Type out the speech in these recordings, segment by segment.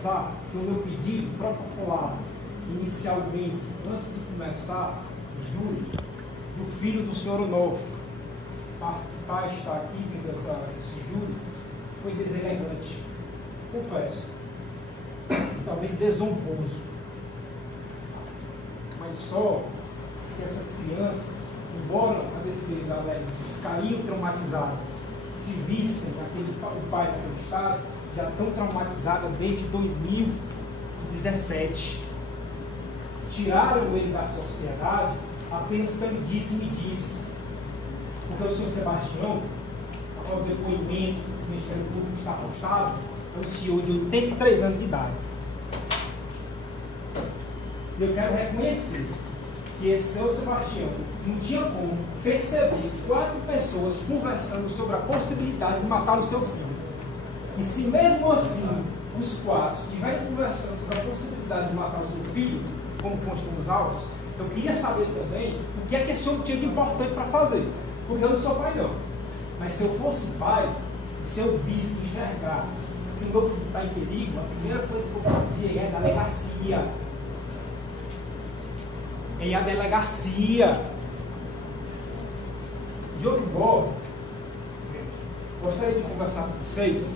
começar que o meu pedido protocolado inicialmente, antes de começar o júri, do filho do senhor Onofre participar, estar aqui vendo esse júri, foi deselegante, confesso, talvez desonroso, mas só que essas crianças, embora a defesa alegue ficariam traumatizadas se vissem o pai daquele estado, já estão traumatizadas desde 2017. Tiraram ele da sociedade apenas pelo disse-me-disse. Porque o senhor Sebastião, agora o depoimento do Ministério Público está postado, é um senhor de 83 anos de idade. Eu quero reconhecer que esse senhor Sebastião não tinha como perceber 4 pessoas conversando sobre a possibilidade de matar o seu filho. E se mesmo assim os 4 estiverem conversando sobre a possibilidade de matar o seu filho, como consta nos autos, eu queria saber também o que é que esse homem tinha de importante para fazer. Porque eu não sou pai não. Mas se eu fosse pai, se eu visse, enxergasse que o meu filho está em perigo, a primeira coisa que eu fazia é a delegacia. É a delegacia. De outro modo, gostaria de conversar com vocês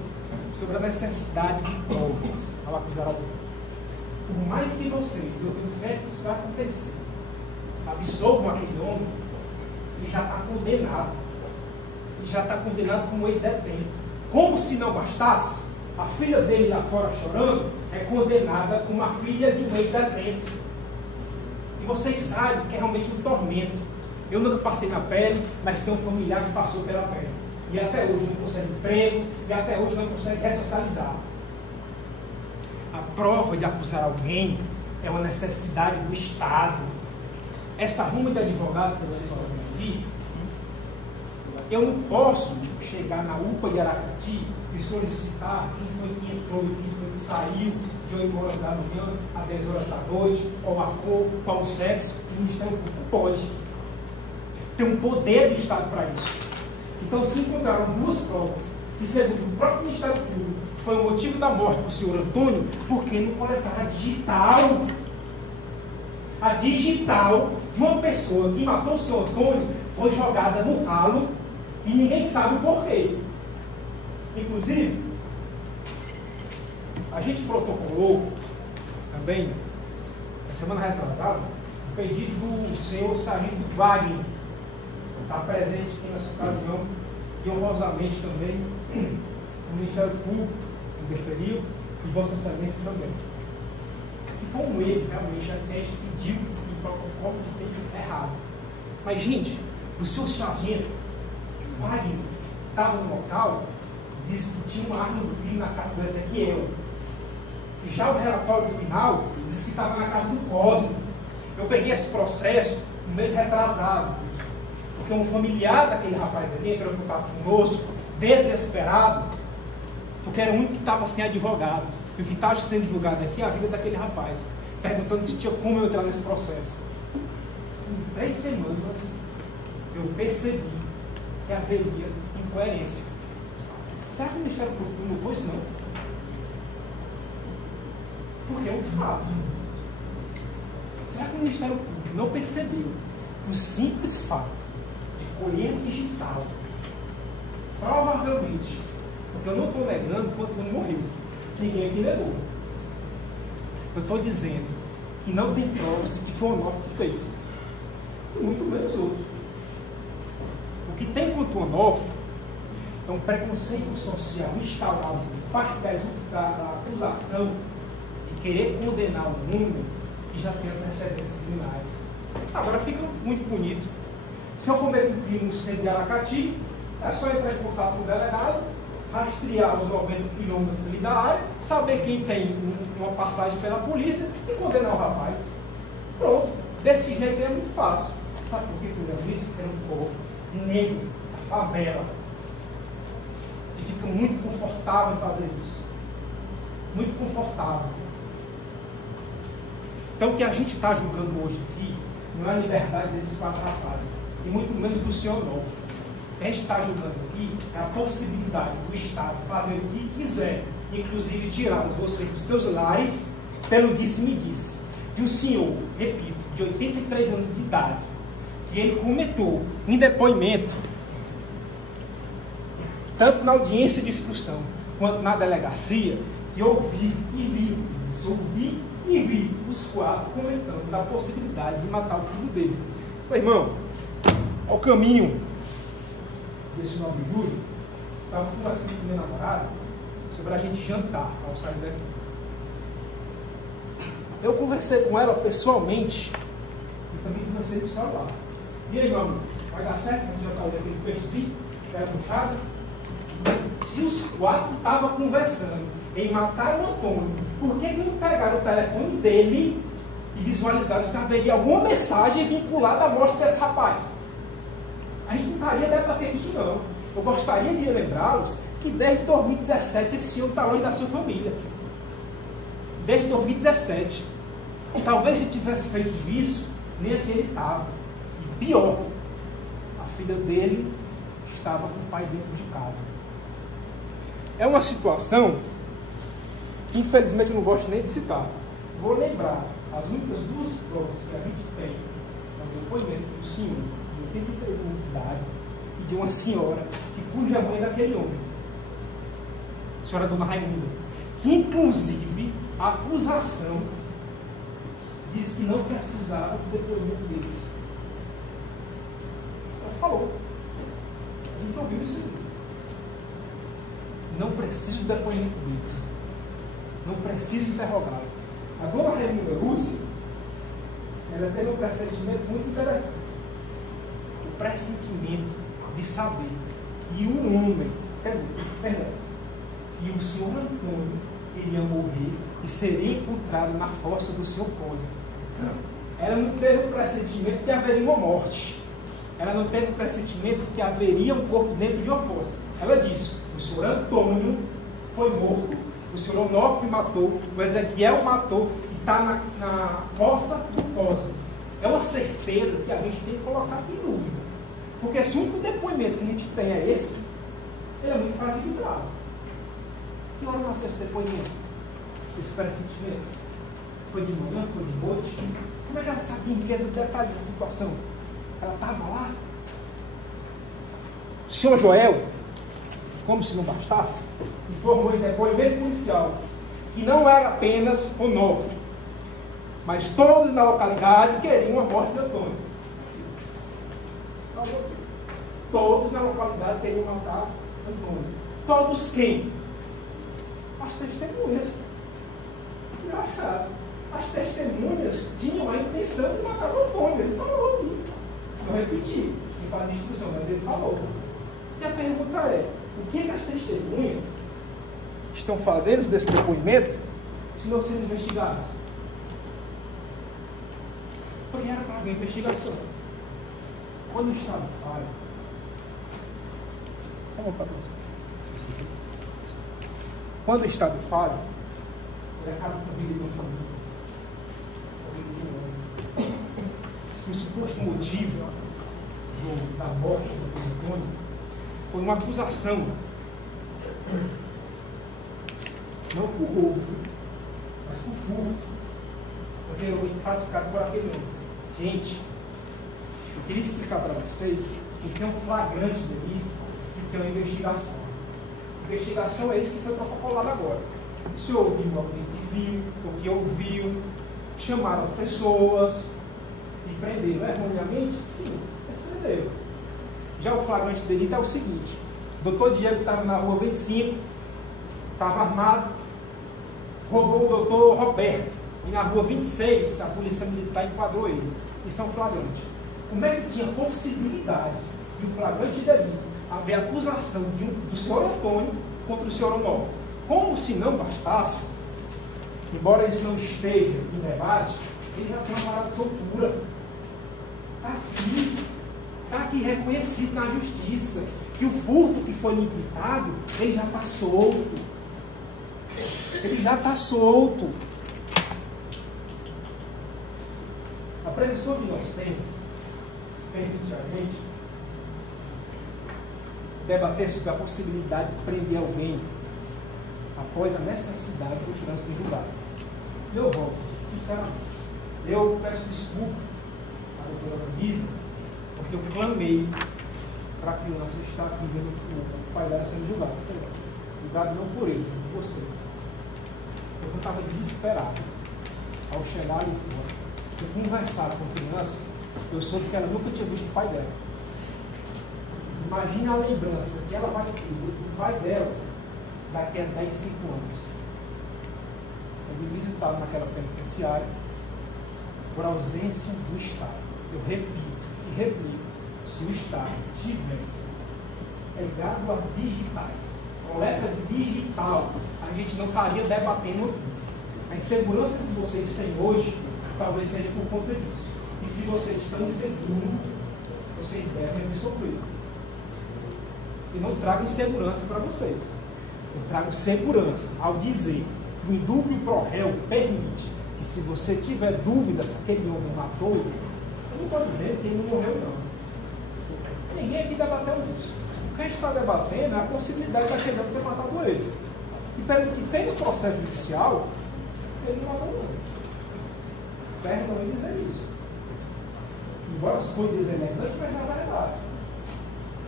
sobre a necessidade de provas ao acusar alguém. Por mais que vocês, eu tenho fé que isso vai acontecer, absolvam aquele homem, ele já está condenado. Ele já está condenado como ex-detento. Como se não bastasse, a filha dele lá fora chorando é condenada como a filha de um ex-detento. E vocês sabem que é realmente um tormento. Eu nunca passei na pele, mas tem um familiar que passou pela pele. E até hoje não consegue emprego, e até hoje não consegue ressocializar. A prova de acusar alguém é uma necessidade do Estado. Essa ruma de advogado que vocês estão vendo aqui, eu não posso chegar na UPA de Aracati e solicitar quem foi que entrou e quem foi que saiu de 8 horas da manhã a 10 horas da noite, qual a cor, qual o sexo. O Ministério Público pode. Tem um poder do Estado para isso. Então, se encontraram 2 provas, que segundo o próprio Ministério Público foi o motivo da morte do senhor Antônio, porque não coletaram a digital. A digital de uma pessoa que matou o senhor Antônio foi jogada no ralo e ninguém sabe o porquê. Inclusive, a gente protocolou também, na semana retrasada, o pedido do senhor Sargento Wagner, está presente aqui nessa ocasião, e honrosamente também o Ministério Público interferiu e Vossa Excelência também. Que foi um erro, realmente, a gente pediu que o protocolo esteja errado. Mas, gente, o senhor Sargento Wagner estava no local, disse que tinha uma arma do crime na casa do Ezequiel. E já o relatório final disse que estava na casa do Cosmo. Eu peguei esse processo um mês retrasado, porque um familiar daquele rapaz ali entrou em contato conosco, desesperado, porque era o único que estava sem advogado. E o que estava sendo julgado aqui é a vida daquele rapaz, perguntando se tinha como eu entrar nesse processo. Em 3 semanas, eu percebi que haveria incoerência. Será que o Ministério Público não mudou isso, não? Porque é um fato. Será que o Ministério Público não percebeu o simples fato de colher digital? Provavelmente, porque eu não estou negando que o Antônio morreu. Ninguém aqui negou. Eu estou dizendo que não tem provas de que foi o Onofre que fez. E muito menos outros. O que tem contra o Onofre é um preconceito social instaurado por parte da acusação de querer condenar um mundo que já tem antecedentes criminais. Agora fica muito bonito. Se eu cometer um crime no centro de Aracati, é só entrar em contato com o delegado, rastrear os 90 quilômetros ali da área, saber quem tem uma passagem pela polícia e condenar o rapaz. Pronto. Desse jeito é muito fácil. Sabe por que fizemos isso? Porque era um povo negro, da favela, que fica muito confortável em fazer isso. Muito confortável. Então o que a gente está julgando hoje aqui não é a liberdade desses 4 rapazes, e muito menos do senhor Onofre. O que a gente está julgando aqui é a possibilidade do Estado fazer o que quiser inclusive tiraram vocês dos seus lares, pelo disse-me-disse. E o senhor, repito, de 83 anos de idade, que ele comentou em depoimento, tanto na audiência de instrução, quanto na delegacia, que ouvi e vi os quatro comentando da possibilidade de matar o filho dele. Meu irmão, ao caminho desse 9 de julho, estava conversando com meu namorado sobre a gente jantar ao sair daqui. Eu conversei com ela pessoalmente e também conversei com o celular. E aí, meu amigo, vai dar certo? A gente vai fazer aquele peixezinho que era puxado? Se os quatro estavam conversando em matar o Antônio, por que não pegaram o telefone dele e visualizaram se haveria alguma mensagem vinculada à morte desse rapaz? A gente não estaria debatendo isso, não. Eu gostaria de lembrá-los que desde 2017 esse senhor está longe da sua família. Desde 2017. Talvez se tivesse feito isso, nem aqui ele estava. E pior, a filha dele estava com o pai dentro de casa. É uma situação que infelizmente eu não gosto nem de citar. Vou lembrar as únicas duas provas que a gente tem no depoimento do senhor de 83 anos de idade e de uma senhora cuja mãe é daquele homem, a senhora Dona Raimunda, que inclusive a acusação disse que não precisava do depoimento deles. Ela falou. A gente ouviu isso aí. Não preciso do depoimento deles. Não preciso interrogá-lo. A Dona Raimunda Lúcia, ela teve um pressentimento muito interessante. O pressentimento de saber que um homem, que o senhor Antônio iria morrer e seria encontrado na fossa do seu Cosme. Ela não teve o pressentimento de que haveria uma morte. Ela não teve o pressentimento de que haveria um corpo dentro de uma fossa. Ela disse: o senhor Antônio foi morto, o senhor Onofre matou, o Ezequiel matou e está na fossa do Cosme. É uma certeza que a gente tem que colocar em dúvida. Porque se o único depoimento que a gente tem é esse, ele é muito fragilizado. Que hora nasceu esse depoimento? Esse pressentimento? Foi de manhã? Foi de noite? Como é que ela sabia em que esse detalhe da situação? Ela estava lá? O senhor Joel, como se não bastasse, informou em depoimento policial que não era apenas Onofre, mas todos na localidade queriam a morte de Antônio. Todos na localidade queriam matar Antônio. Todos quem? As testemunhas. Engraçado. As testemunhas tinham a intenção de matar o Antônio. Ele falou ali. Não repeti, não faz instrução, mas ele falou. E a pergunta é: o que as testemunhas estão fazendo desse depoimento se não sendo investigadas? Porque era para haver investigação. Quando o Estado falha, quando o Estado falha, ele acaba com a vida de uma família, com a vida de um homem. O suposto motivo da morte do Antônio foi uma acusação, não por roubo, mas por furto, porque foi praticado por aquele homem. Gente, eu queria explicar para vocês que tem um flagrante delito e tem uma investigação. A investigação é isso que foi protocolado agora. Se ouviu alguém que viu, ou que ouviu, chamaram as pessoas e prenderam erroneamente? Sim, eles prenderam. Já o flagrante delito é o seguinte: o doutor Diego estava na rua 25, estava armado, roubou o doutor Roberto, e na rua 26 a polícia militar enquadrou ele. Isso é um flagrante. Como é que tinha possibilidade de um flagrante delito haver acusação do senhor Antônio contra o senhor Onofre? Como se não bastasse, embora isso não esteja em debate, ele já tem uma parada de soltura. Está aqui reconhecido na justiça que o furto que foi imputado, ele já está solto. Ele já está solto. A presunção de inocência permite a gente debater sobre a possibilidade de prender alguém após a necessidade do trânsito julgado. Eu volto, sinceramente. Eu peço desculpa à doutora Vanisa, porque eu clamei para a criança estar aqui vendo o pai dela sendo julgado. Julgado não por ele, por vocês. Eu estava desesperado ao chegar ali fora. Eu conversar com a criança, eu soube que ela nunca tinha visto o pai dela. Imagine a lembrança que ela vai ter do pai dela daqui a 10, 5 anos. Eu fui visitá-lo naquela penitenciária por ausência do Estado. Eu repito e repito, se o Estado tivesse pegado as digitais, coleta de digital, a gente não estaria debatendo aqui. A insegurança que vocês têm hoje talvez seja por conta disso. E se vocês estão inseguros, vocês devem me sofrer. E não trago insegurança para vocês. Eu trago segurança ao dizer que o indúbio pro réu permite que, se você tiver dúvida se aquele homem matou, eu não estou dizendo que ele não morreu, não. Ninguém aqui debateu isso. O que a gente está debatendo é a possibilidade daquele homem ter matado ele. E pelo que tem no processo judicial, ele não matou ninguém. Perdoe dizer isso. Embora soe deselegante, mas é a verdade.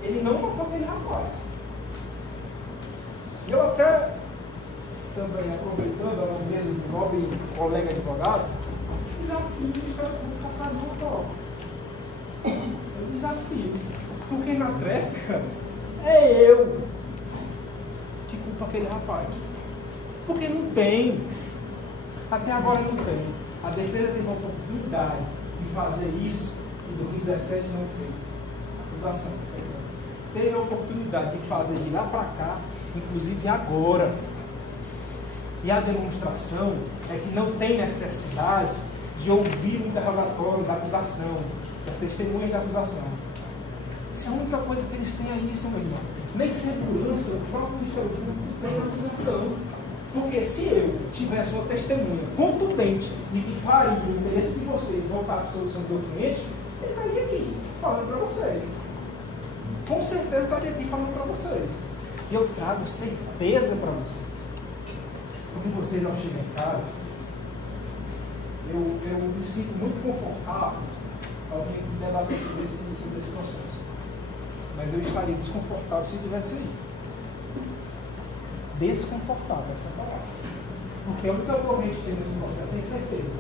Ele não matou aquele rapaz. Eu até, também aproveitando a mesmo do nobre colega advogado, desafio o Ministério Público a fazer uma prova. Eu desafio. Porque na tréplica é eu que culpo aquele rapaz. Porque não tem. Até agora não tem. A defesa teve a oportunidade de fazer isso em 2017 não fez. Acusação. Teve a oportunidade de fazer de lá para cá, inclusive agora. E a demonstração é que não tem necessidade de ouvir o interrogatório da acusação, das testemunhas da acusação. Isso é a única coisa que eles têm aí, meu irmão. Nem segurança, o próprio Ministério Público tem na acusação. Porque se eu tivesse uma testemunha contundente de que faria o interesse de vocês voltar para a solução do cliente, ele estaria aqui falando para vocês. Com certeza estaria aqui falando para vocês. E eu trago certeza para vocês. Porque vocês, ao chegar em casa, eu me sinto muito confortável ao vir aqui debater sobre esse processo. Mas eu estaria desconfortável se estivesse aí. Desconfortável, essa palavra. Porque a única coisa que a gente tem nesse processo é incerteza.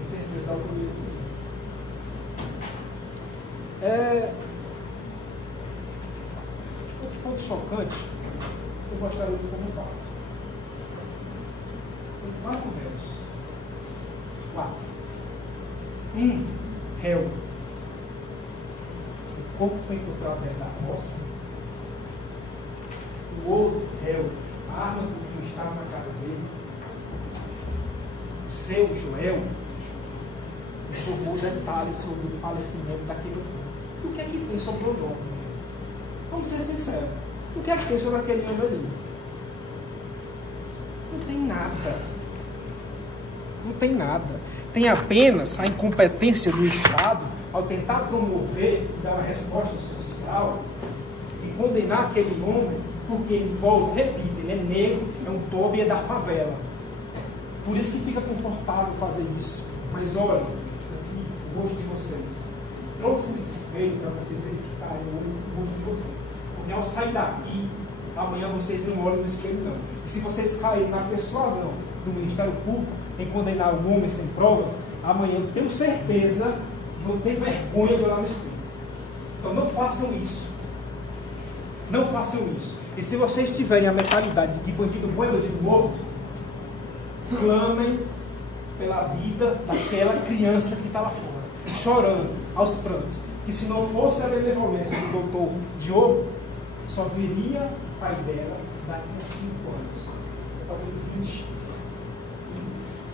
Incerteza da autoria. Outro ponto chocante, eu gostaria de comentar. Tem 4 réus. 4. Um réu. O corpo foi encontrado dentro da roça. O outro réu, a arma que estava na casa dele. O seu Joel informou detalhes sobre o falecimento daquele homem. O que é que tem sobre o nome? Vamos ser sinceros. O que é que tem sobre aquele homem ali? Não tem nada. Não tem nada. Tem apenas a incompetência do Estado ao tentar promover e dar uma resposta social e condenar aquele homem porque envolve, repito, ele é negro, é um pobre e é da favela. Por isso que fica confortável fazer isso. Mas olha, aqui, o rosto de vocês. Trouxe esse espelho para vocês verificarem o rosto de vocês. Porque ao sair daqui, amanhã vocês não olham no espelho, não. E se vocês caírem na persuasão do Ministério Público em condenar o homem sem provas, amanhã eu tenho certeza que vão ter vergonha de olhar no espelho. Então não façam isso. Não façam isso. E se vocês tiverem a mentalidade de bandido bom e bandido morto, clamem pela vida daquela criança que está lá fora, chorando aos prantos. E se não fosse a benevolência do doutor Diogo, só viria o pai dela daqui a 5 anos, talvez 20.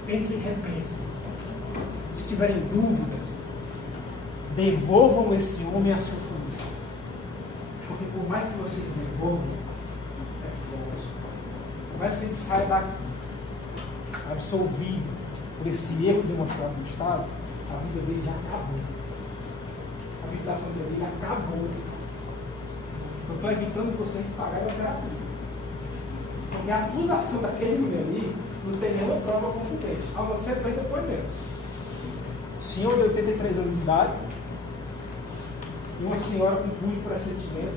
Pensem e repensem. Se tiverem dúvidas, devolvam esse homem à sua família. Porque por mais que vocês devolvam, por mais que ele saia daqui absolvido por esse erro demonstrado no Estado, a vida dele já acabou. A vida da família dele acabou. Eu estou evitando você de pagar a terapia. Porque a acusação daquele homem ali não tem nenhuma prova contundente, a não ser 3 depoimentos. Senhor de 83 anos de idade e uma senhora com cujo pressentimento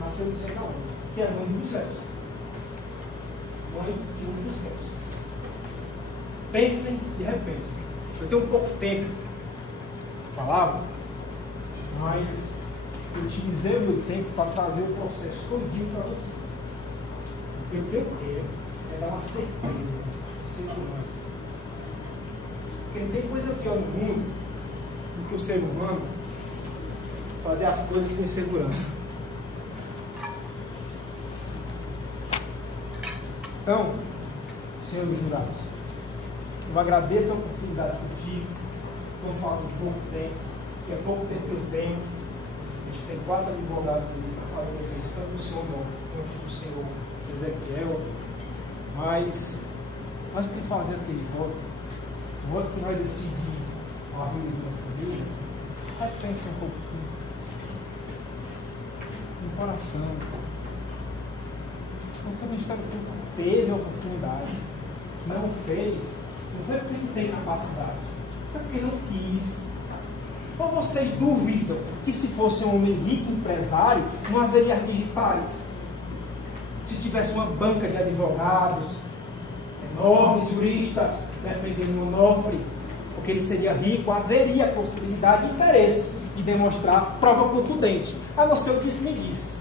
nasceu do Senhor, que é a mãe dos céus. Mãe de um dos céus. Pensem e repensem. Eu tenho pouco tempo de palavra, mas eu utilizei o meu tempo para trazer o processo todinho para vocês. Porque o que eu quero é dar uma certeza de segurança. Porque não tem coisa pior no mundo do que o ser humano fazer as coisas com insegurança. Então, Senhor dos jurados, eu agradeço a oportunidade contigo. Como falo de pouco tempo, que é pouco tempo que eu tenho. A gente tem 4 advogados ali para falar de defesa, tanto do senhor Novo quanto do senhor Ezequiel. Mas, antes de fazer aquele voto, o voto que vai decidir a vida de uma família, repense um pouquinho no coração. Porque a gente teve a oportunidade, não fez, não foi porque não tem capacidade, foi porque não quis. Ou vocês duvidam que se fosse um homem rico, empresário, não haveria digitais? Se tivesse uma banca de advogados, enormes juristas, defendendo o Onofre, porque ele seria rico, haveria a possibilidade e interesse de demonstrar prova contundente, a não ser o que isso me disse.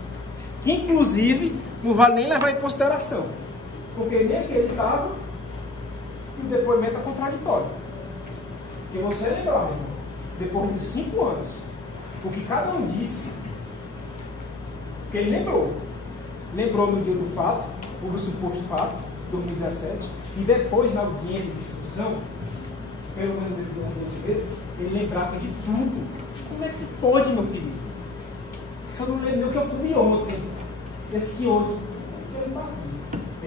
Que inclusive não vale nem levar em consideração, porque nem aquele estava e o depoimento é contraditório. Porque você lembrar, meu irmão, depois de 5 anos, o que cada um disse, que ele lembrou no dia do fato, ou do suposto fato, 2017, e depois na audiência de instrução, pelo menos ele deu 12 vezes, ele lembrava de tudo. Como é que pode, meu querido? Só não lembro o que eu comi ontem. Esse senhor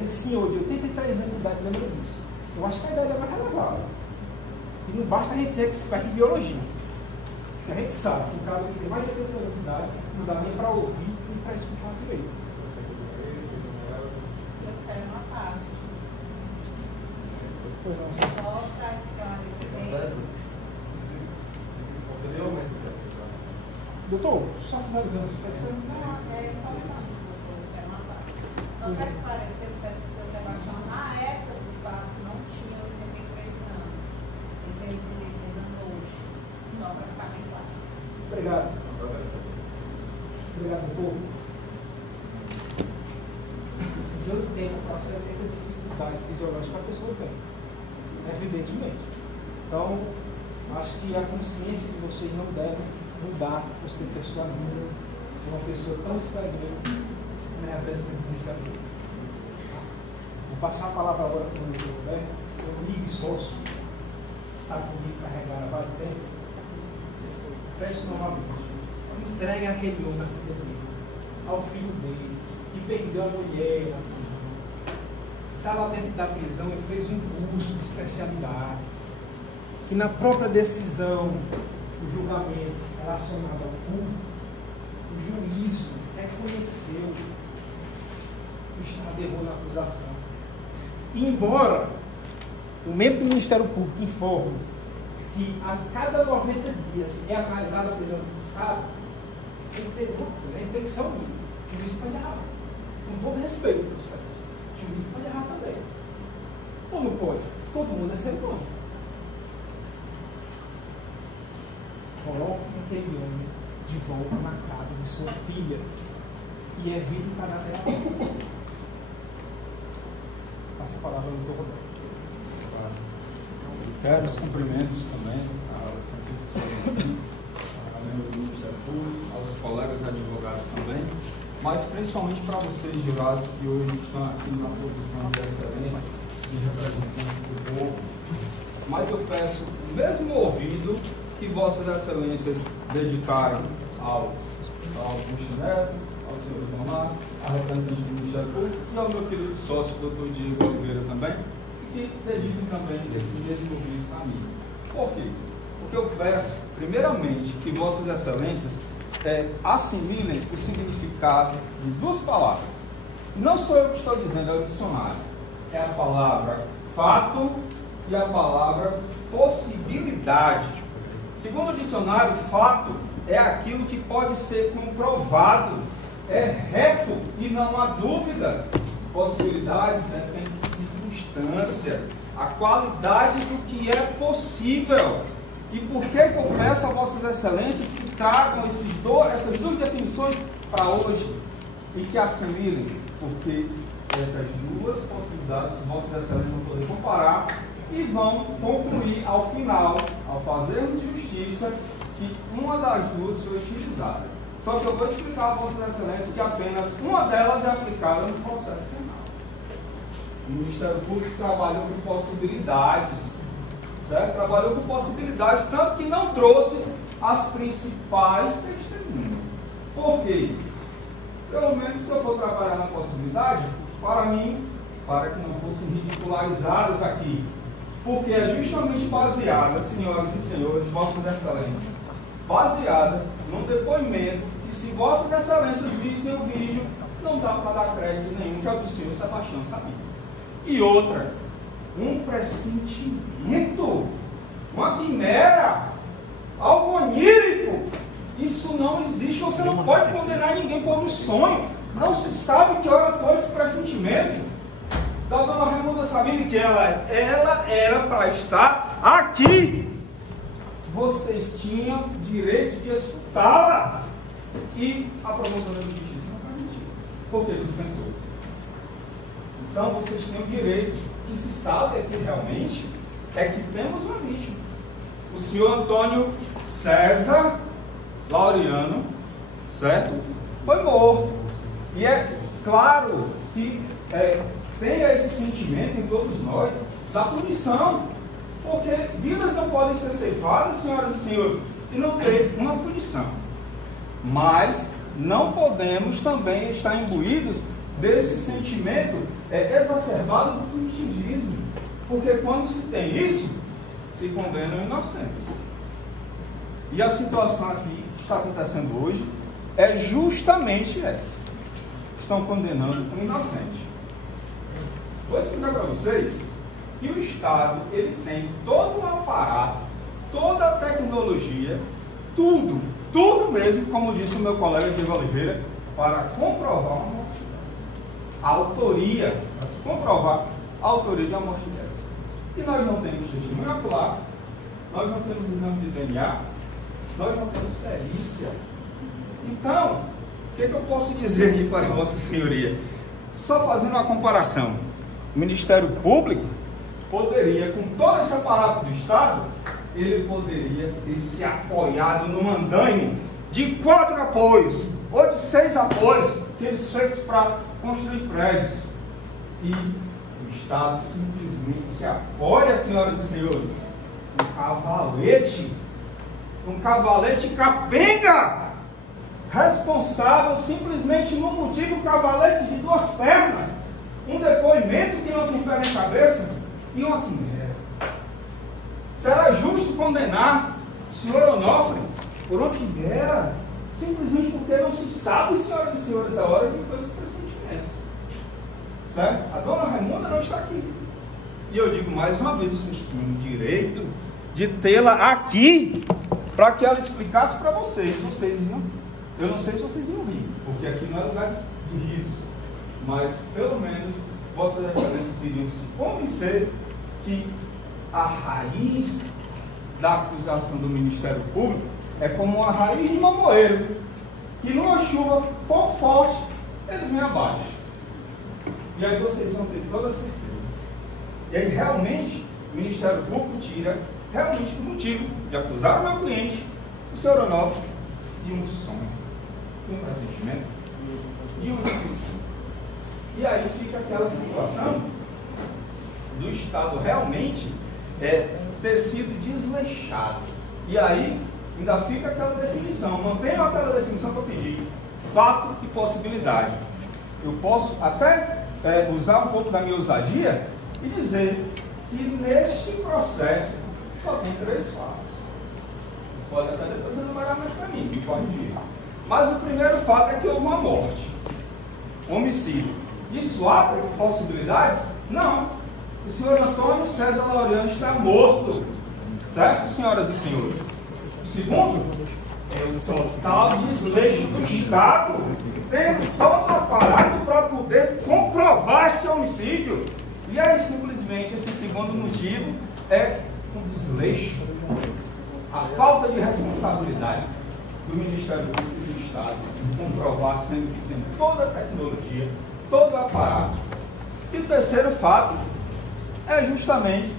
de 83 anos de idade lembra disso. Eu acho que a idade é mais elevada. E não basta a gente ser expert em biologia. Porque a gente sabe que o cara que tem mais de 80 anos de idade não dá nem para ouvir nem para escutar direito. Eu quero uma parte. Pois não. Só para esclarecer. Doutor, só finalizando. Não, é importante, doutor. Eu quero uma parte. Só para esclarecer, o seu Sebastião, na época dos fatos, não tinha 83 anos. Ele tem 83 anos hoje. Só para ficar bem claro. Obrigado. Obrigado, doutor. De onde tem o processo tem dificuldade fisiológica, a pessoa tem. Evidentemente. Então, acho que a consciência de vocês não deve mudar por ser pessoa minha, uma pessoa tão experiente, né, representante do Ministério Público. Vou passar a palavra agora para o doutor Roberto, o amigo sócio, está comigo carregado há vários tempo. Peço novamente, entregue aquele homem na vida dele, ao filho dele, que perdeu a mulher, está lá dentro da prisão e fez um curso de especialidade, que na própria decisão, o julgamento relacionado ao furto, o juízo reconheceu o Estado errou na acusação. E embora o membro do Ministério Público informe que a cada 90 dias é analisada a prisão desses caras, tem que ter uma coisa, é infecção minha. O juiz pode errar. Com todo respeito, o juiz pode errar também. Ou não pode? Todo mundo é ser humano. Coloque aquele homem de volta na casa de sua filha e evite pagar terapia. Passa a palavra ao doutor Roberto. Quero os cumprimentos também aos cientistas, a membros do Ministério Público, aos colegas advogados também, mas principalmente para vocês, jurados, que hoje estão aqui na posição de excelência de representantes do povo. Mas eu peço o mesmo ouvido que vossas excelências dedicarem ao Augusto Neto, ao senhor Leonardo, a representante do Ministério Público e ao meu querido sócio, doutor Diego Oliveira também, que dediquem também esse mesmo ouvido a mim. Por quê? Porque eu peço, primeiramente, que vossas excelências assimilem o significado de duas palavras. Não sou eu que estou dizendo, é o dicionário. É a palavra fato e a palavra possibilidade. Segundo o dicionário, fato é aquilo que pode ser comprovado, é reto e não há dúvidas. Possibilidades dependem de circunstância, a qualidade do que é possível. E por que eu peço a vossas excelências que tragam essas duas definições para hoje e que assimilem? Porque essas duas possibilidades vossas excelências vão poder comparar e vão concluir ao final, ao fazermos justiça, que uma das duas foi utilizada. Só que eu vou explicar a vossas excelências que apenas uma delas é aplicada no processo penal. O Ministério Público trabalhou com possibilidades, certo? Trabalhou com possibilidades, tanto que não trouxe as principais testemunhas. Por quê? Pelo menos se eu for trabalhar na possibilidade, para mim, para que não fossem ridicularizados aqui, porque é justamente baseada, senhoras e senhores, vossas excelências, baseada num depoimento que, se vossas excelências vissem o vídeo, não dá para dar crédito nenhum, que é o do senhor Sebastião sabia. E outra, um pressentimento, uma quimera, algo onírico. Isso não existe, você não pode condenar ninguém por um sonho. Não se sabe que hora foi esse pressentimento. Da dona Raimunda sabendo que ela era para estar aqui. Vocês tinham direito de escutá-la. E a promotora de justiça não permitiu, porque dispensou. Então vocês têm o direito, que se sabe aqui realmente, é que temos uma vítima. O senhor Antônio César Laureano, certo? Foi morto. E é claro que tenha esse sentimento em todos nós da punição, porque vidas não podem ser ceifadas, senhoras e senhores, e não ter uma punição. Mas não podemos também estar imbuídos desse sentimento exacerbado do punitivismo, porque quando se tem isso, se condenam inocentes. E a situação aqui que está acontecendo hoje é justamente essa. Estão condenando um inocente. Vou explicar para vocês que o Estado ele tem todo um aparato, toda a tecnologia, tudo mesmo, como disse o meu colega Diego Oliveira, para comprovar uma morte dessa. A autoria, para se comprovar a autoria de uma morte dessa. E nós não temos testemunho ocular, nós não temos exame de DNA, nós não temos perícia. Então, o que eu posso dizer aqui para Vossa Senhoria? Só fazendo uma comparação. O Ministério Público poderia, com todo esse aparato do Estado, ele poderia ter se apoiado no andaime de 4 apoios, ou de 6 apoios, aqueles feitos para construir prédios. E o Estado simplesmente se apoia, senhoras e senhores, um cavalete capenga, responsável simplesmente no motivo cavalete de 2 pernas, um depoimento que não tem pé nem cabeça e uma quimera. Será justo condenar o senhor Onofre por uma quimera, simplesmente porque não se sabe, senhoras e senhores, a hora que foi esse pressentimento? Certo? A dona Raimunda não está aqui. E eu digo mais uma vez, vocês têm o direito de tê-la aqui para que ela explicasse para vocês. Eu não sei se vocês iam rir, porque aqui não é lugar de risos, mas pelo menos vossas excelências iriam se convencer que a raiz da acusação do Ministério Público é como uma raiz de mamoeiro, que numa chuva pouco forte, ele vem abaixo. E aí vocês vão ter toda a certeza. E aí realmente o Ministério Público tira realmente o motivo de acusar o meu cliente, o senhor Onofre, de um sonho, de um pressentimento, de uma inscrição. E aí fica aquela situação do Estado realmente ter sido desleixado. E aí ainda fica aquela definição, mantenha aquela definição que eu pedi, fato e possibilidade. Eu posso até usar um pouco da minha ousadia e dizer que neste processo só tem 3 fatos. Vocês podem até depois enumerar mais para mim, me corrigir. Mas o primeiro fato é que houve uma morte, homicídio. Dissuade possibilidades? Não. O senhor Antônio César Laureano está morto. Certo, senhoras e senhores? O segundo é o total desleixo do Estado, tendo todo aparato para poder comprovar esse homicídio. E aí, simplesmente, esse segundo motivo é um desleixo, a falta de responsabilidade do Ministério Público do Estado em comprovar, sendo que tem toda a tecnologia, todo o aparato. E o terceiro fato é justamente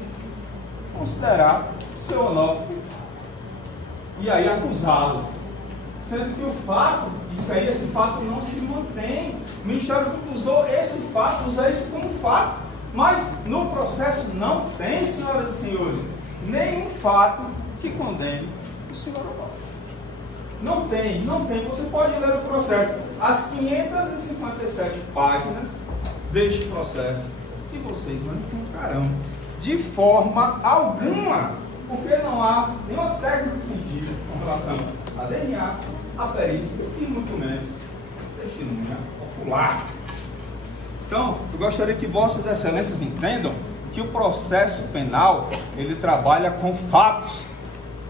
considerar o seu Onofre e aí acusá-lo. Sendo que o fato, esse fato não se mantém. O Ministério Público usou esse fato, usa isso como fato. Mas no processo não tem, senhoras e senhores, nenhum fato que condene o senhor Onofre. Não tem. Você pode ler o processo, as 557 páginas deste processo, que vocês não encontrarão de forma alguma, porque não há nenhuma técnica científica com relação a DNA, a perícia e muito menos testemunha ocular. Então, eu gostaria que vossas excelências entendam que o processo penal, ele trabalha com fatos.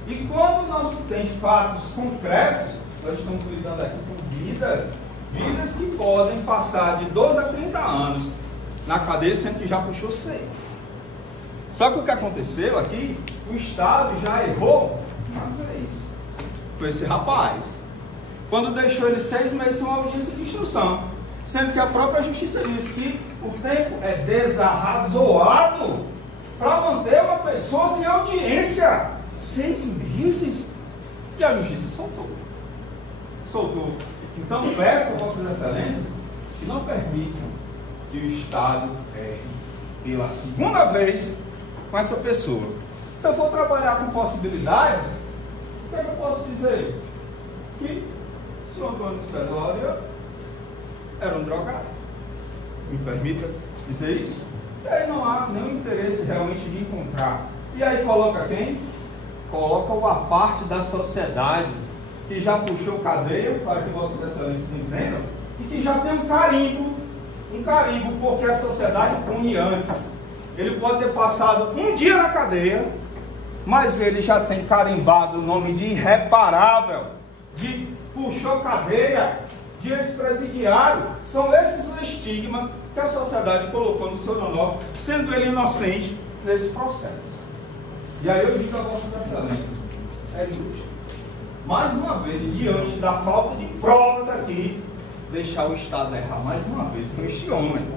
E quando não se tem fatos concretos, nós estamos lidando aqui com vidas que podem passar de 12 a 30 anos na cadeia, sendo que já puxou 6. Só que o que aconteceu aqui, o Estado já errou uma vez com esse rapaz, quando deixou ele 6 meses sem uma audiência de instrução, sendo que a própria Justiça diz que o tempo é desarrazoado para manter uma pessoa sem audiência. 6 meses, e a Justiça soltou. Então peço a vossas excelências que não permitam que o Estado erre pela segunda vez com essa pessoa. Se eu for trabalhar com possibilidades, o que é que eu posso dizer? Que o senhor Antônio César Laureano era um drogado. Me permita dizer isso? E aí não há nenhum interesse realmente de encontrar. E aí coloca quem? Coloca-o a parte da sociedade que já puxou cadeia, para que vossas excelências entendam, e que já tem um carimbo, porque a sociedade pune antes. Ele pode ter passado um dia na cadeia, mas ele já tem carimbado o nome de irreparável, de puxou cadeia, de ex-presidiário. São esses os estigmas que a sociedade colocou no seu Onofre, sendo ele inocente nesse processo. E aí eu digo a vossas excelências, é justo, mais uma vez, diante da falta de provas aqui, deixar o Estado errar mais uma vez com este homem.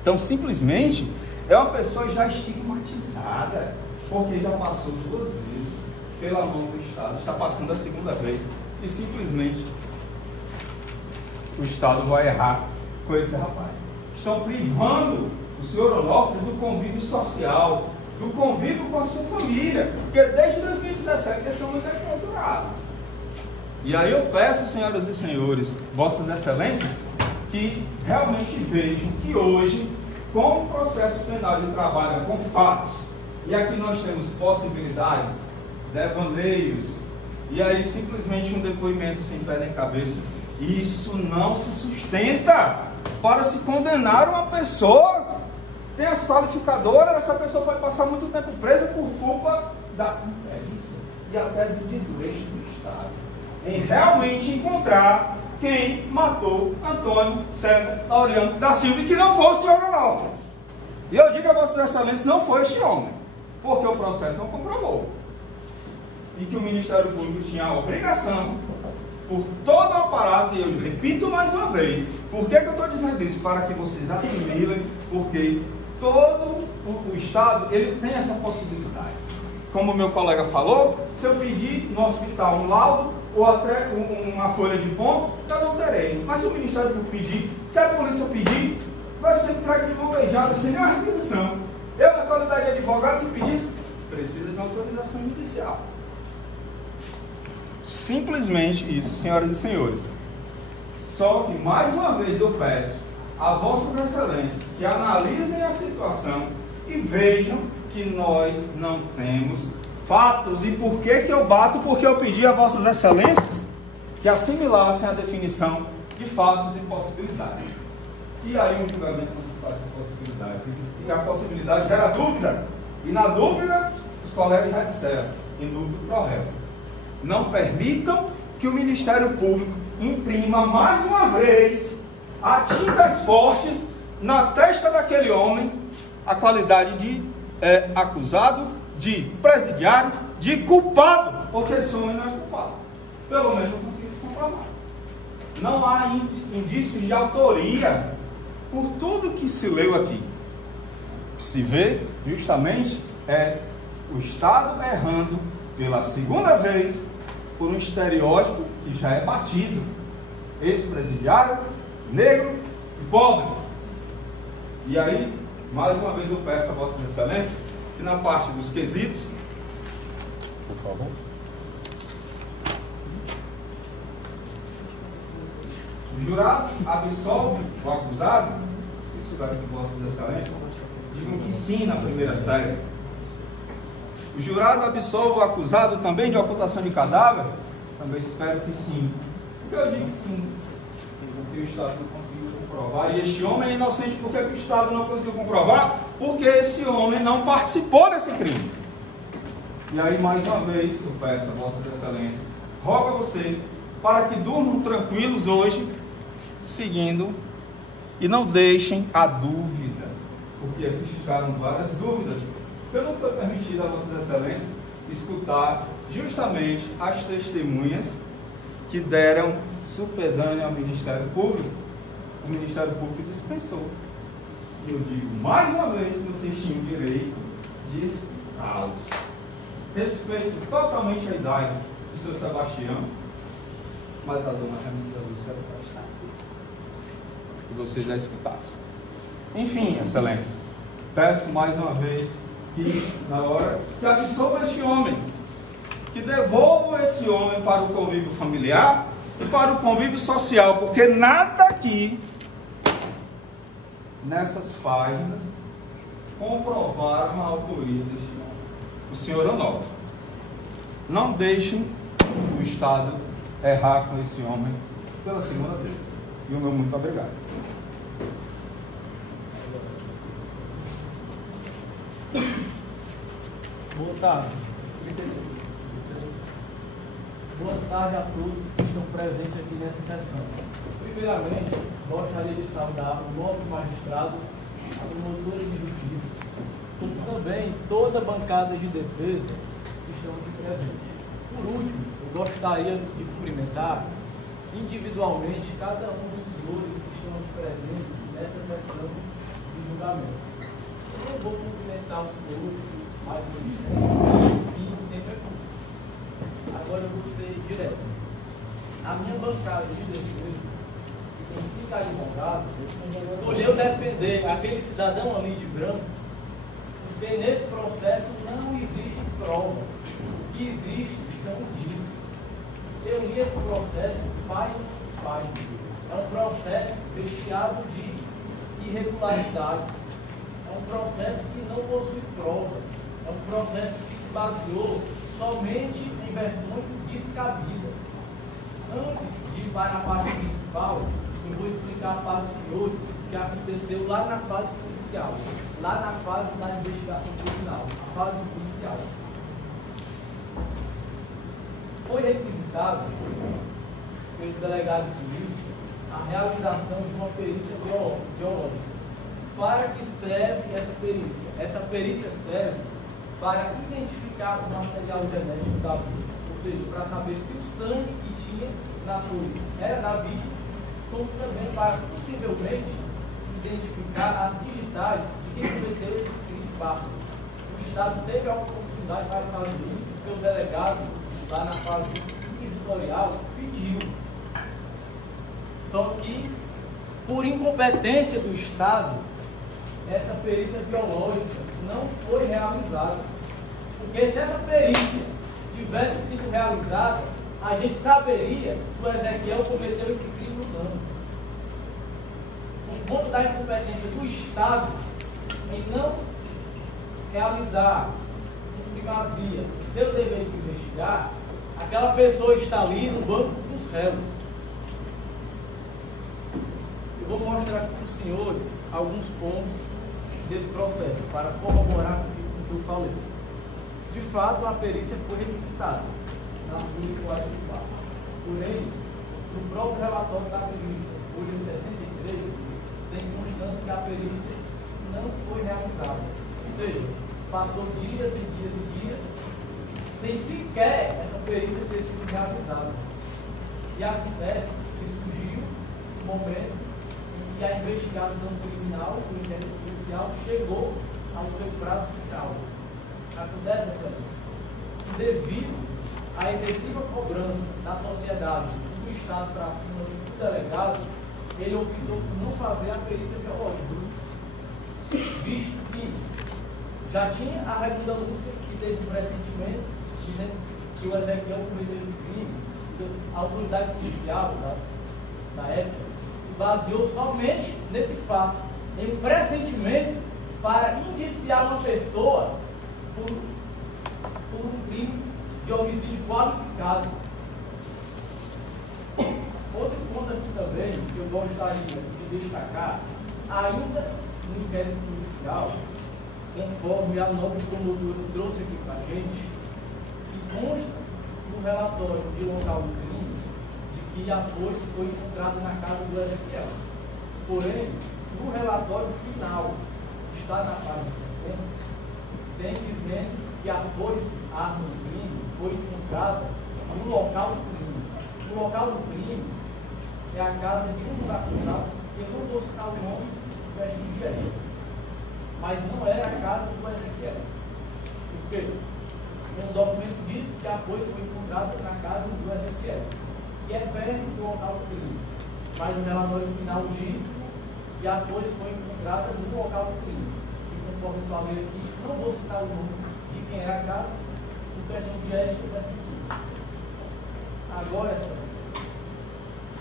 Então, simplesmente, é uma pessoa já estigmatizada, porque já passou 2 vezes pela mão do Estado, está passando a 2ª vez, e simplesmente o Estado vai errar com esse rapaz. Estão privando o senhor Onofre do convívio social, do convívio com a sua família, porque desde 2017 esse homem é clausurado. E aí eu peço, senhoras e senhores, vossas excelências, que realmente vejam que hoje, como o processo penal ele trabalha com fatos, e aqui nós temos possibilidades, devaneios, e aí simplesmente um depoimento sem pé nem cabeça, isso não se sustenta para se condenar uma pessoa. Tem as qualificadoras, essa pessoa pode passar muito tempo presa por culpa da imperícia e até do desleixo do Estado em realmente encontrar quem matou Antônio César Laureano da Silva, e que não foi o senhor Onofre. E eu digo a vossas excelências, não foi este homem, porque o processo não comprovou. E que o Ministério Público tinha a obrigação, por todo o aparato, e eu repito mais uma vez, por que eu estou dizendo isso? Para que vocês assimilem, porque todo o Estado, ele tem essa possibilidade. Como o meu colega falou, se eu pedir no hospital um laudo, ou até uma folha de ponto, eu não terei. Mas se o Ministério Público pedir, se a polícia pedir, vai ser entregue de mão beijada, sem nenhuma requisição. Eu, na qualidade de advogado, se pedisse, precisa de uma autorização judicial. Simplesmente isso, senhoras e senhores. Só que, mais uma vez, eu peço a vossas excelências que analisem a situação e vejam que nós não temos fatos. E por que eu bato? Porque eu pedi a vossas excelências que assimilassem a definição de fatos e possibilidades. E aí um julgamento não se faz com possibilidades. E a possibilidade gera dúvida. E na dúvida, os colegas já disseram, em dúvida pro réu. Não permitam que o Ministério Público imprima mais uma vez a tintas fortes na testa daquele homem a qualidade de acusado, de presidiário, de culpado, porque esse homem não é culpado. Pelo menos não conseguiu se comprovar. Não há indícios de autoria por tudo que se leu aqui. Se vê justamente o Estado errando pela segunda vez por um estereótipo que já é batido: ex-presidiário, negro e pobre. E aí, mais uma vez eu peço a Vossa Excelência que na parte dos quesitos, por favor, o jurado absolve o acusado. Se espero que Vossas Excelências digam que sim na primeira série. O jurado absolve o acusado também de ocultação de cadáver? Também espero que sim. Porque eu digo que sim, porque o Estado não conseguiu comprovar. E este homem é inocente porque o Estado não conseguiu comprovar, porque esse homem não participou desse crime. E aí, mais uma vez, eu peço a Vossas Excelências, rogo a vocês, para que durmam tranquilos hoje, seguindo, e não deixem a dúvida, porque aqui ficaram várias dúvidas, porque não foi permitido a Vossas Excelências escutar justamente as testemunhas que deram supedâneo ao Ministério Público. O Ministério Público dispensou. E eu digo mais uma vez que vocês tinham o direito de escutá-los. Respeito totalmente a idade do seu Sebastião, mas a dona Camila Lúcia era para estar aqui, que vocês já escutassem. Enfim, Excelências, peço mais uma vez que, na hora, que absolva este homem, que devolva esse homem para o convívio familiar e para o convívio social, porque nada aqui, nessas páginas, comprovaram a autoria deste homem. O senhor Onofre. Não deixem o Estado errar com esse homem pela segunda vez. E o meu muito obrigado. Boa tarde. Boa tarde a todos que estão presentes aqui nessa sessão. Primeiramente, gostaria de saudar o nobre magistrado, a promotora de justiça, e também toda a bancada de defesa que estão aqui presentes. Por último, eu gostaria de cumprimentar individualmente cada um dos senhores que estão aqui presentes nessa sessão de julgamento. Eu não vou cumprimentar os senhores mais uma vez, sim, o tempo é curto. Agora eu vou ser direto. A minha bancada de defesa, que tem 5 advogados, escolheu defender aquele cidadão ali de branco, porque nesse processo não existe prova. O que existe são indícios. Eu li esse processo página por página. É um processo recheado de irregularidades. É um processo que não possui provas. É um processo que se baseou somente em versões descabidas. Antes de ir para a parte principal, eu vou explicar para os senhores o que aconteceu lá na fase policial, lá na fase da investigação criminal, a fase policial. Foi requisitado pelo delegado de polícia a realização de uma perícia biológica. Para que serve essa perícia? Essa perícia serve para identificar o material genético da vítima, ou seja, para saber se o sangue que tinha na flor era da vítima, como também para possivelmente identificar as digitais de quem cometeu esse crime bárbaro. O Estado teve a oportunidade para fazer isso, o seu delegado, lá na fase inquisitorial, pediu. Só que, por incompetência do Estado, essa perícia biológica não foi realizada. Porque se essa perícia tivesse sido realizada, a gente saberia se o Ezequiel cometeu esse crime ou não. Por conta da incompetência do Estado em não realizar em primazia o seu dever de investigar, aquela pessoa está ali no banco dos réus. Eu vou mostrar aqui para os senhores alguns pontos desse processo, para corroborar com o que eu falei. De fato, a perícia foi requisitada na Polícia 44. Porém, no próprio relatório da perícia, hoje em 63, tem constante que a perícia não foi realizada. Ou seja, passou dias e dias e dias sem sequer essa perícia ter sido realizada. E acontece que surgiu um momento em que a investigação criminal, o inquérito policial, chegou ao seu prazo final. Acontece essa coisa. Devido à excessiva cobrança da sociedade do Estado para cima do delegado, ele optou por não fazer a perícia biológica, visto que já tinha a Raimunda Lúcia, que teve um pressentimento dizendo que o Ezequiel cometeu esse crime. A autoridade policial da época se baseou somente nesse fato, em um pressentimento para indiciar uma pessoa por um crime de homicídio qualificado. Outro ponto aqui também que eu gostaria de destacar, ainda no inquérito policial, conforme a nobre promotora trouxe aqui para a gente, se consta no relatório de local do crime de que a foice foi encontrada na casa do Ezequiel. Porém, no relatório final, que está na página 60, tem dizendo que a foice, a arma do crime, foi encontrada no local do crime. No local do crime é a casa de um dos acusados, que eu não vou citar o nome do vestido de ética, mas não era a casa do Ezequiel. Por quê? Um documento diz que a foice foi encontrada na casa do Ezequiel, que é perto do local do crime. Mas o relatório final diz que a foice foi encontrada no local do crime. E conforme eu falei aqui, não vou citar o nome de quem é a casa, por questão de ética da princípio. Agora,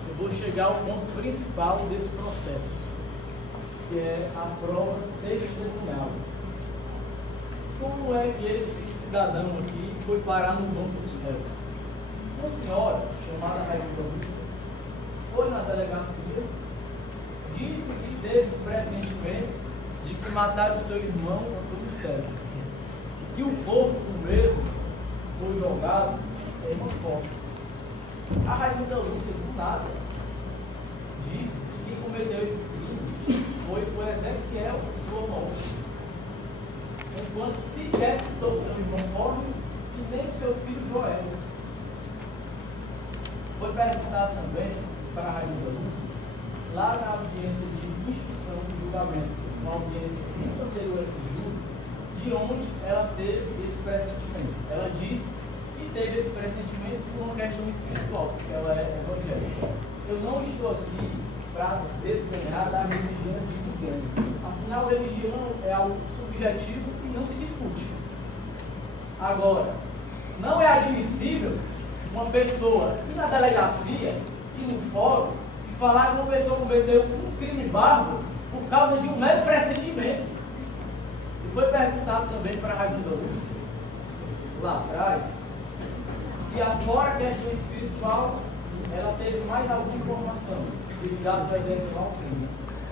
eu vou chegar ao ponto principal desse processo, que é a prova testemunhal. Como é que esse cidadão aqui foi parar no banco dos réus? Uma senhora, chamada Raimunda Lúcia, foi na delegacia, disse que teve pressentimento de que mataram o seu irmão Antônio César, que o corpo do mesmo foi jogado em uma fossa. A Raimunda Lúcia, do nada, disse que quem cometeu esse crime foi o Ezequiel do Almoço, enquanto sequer citou o seu irmão Cosme e nem o seu filho Joel. Foi perguntado também para a Raimunda Lúcia, lá na audiência de instrução do julgamento, uma audiência muito anterior a esse julgo, de onde ela teve esse pressentimento. Ela disse que teve esse pressentimento por uma questão espiritual, porque ela é evangélica. Eu não estou aqui para desdenhar da religião de ninguém. Afinal, a religião é algo subjetivo e não se discute. Agora, não é admissível uma pessoa ir na delegacia, ir no fórum, e falar que uma pessoa cometeu um crime bárbaro por causa de um mero pressentimento. E foi perguntado também para a Raimunda Lúcia, lá atrás, se afora a questão espiritual, ela teve mais alguma informação que ligasse o Ezequiel ao crime.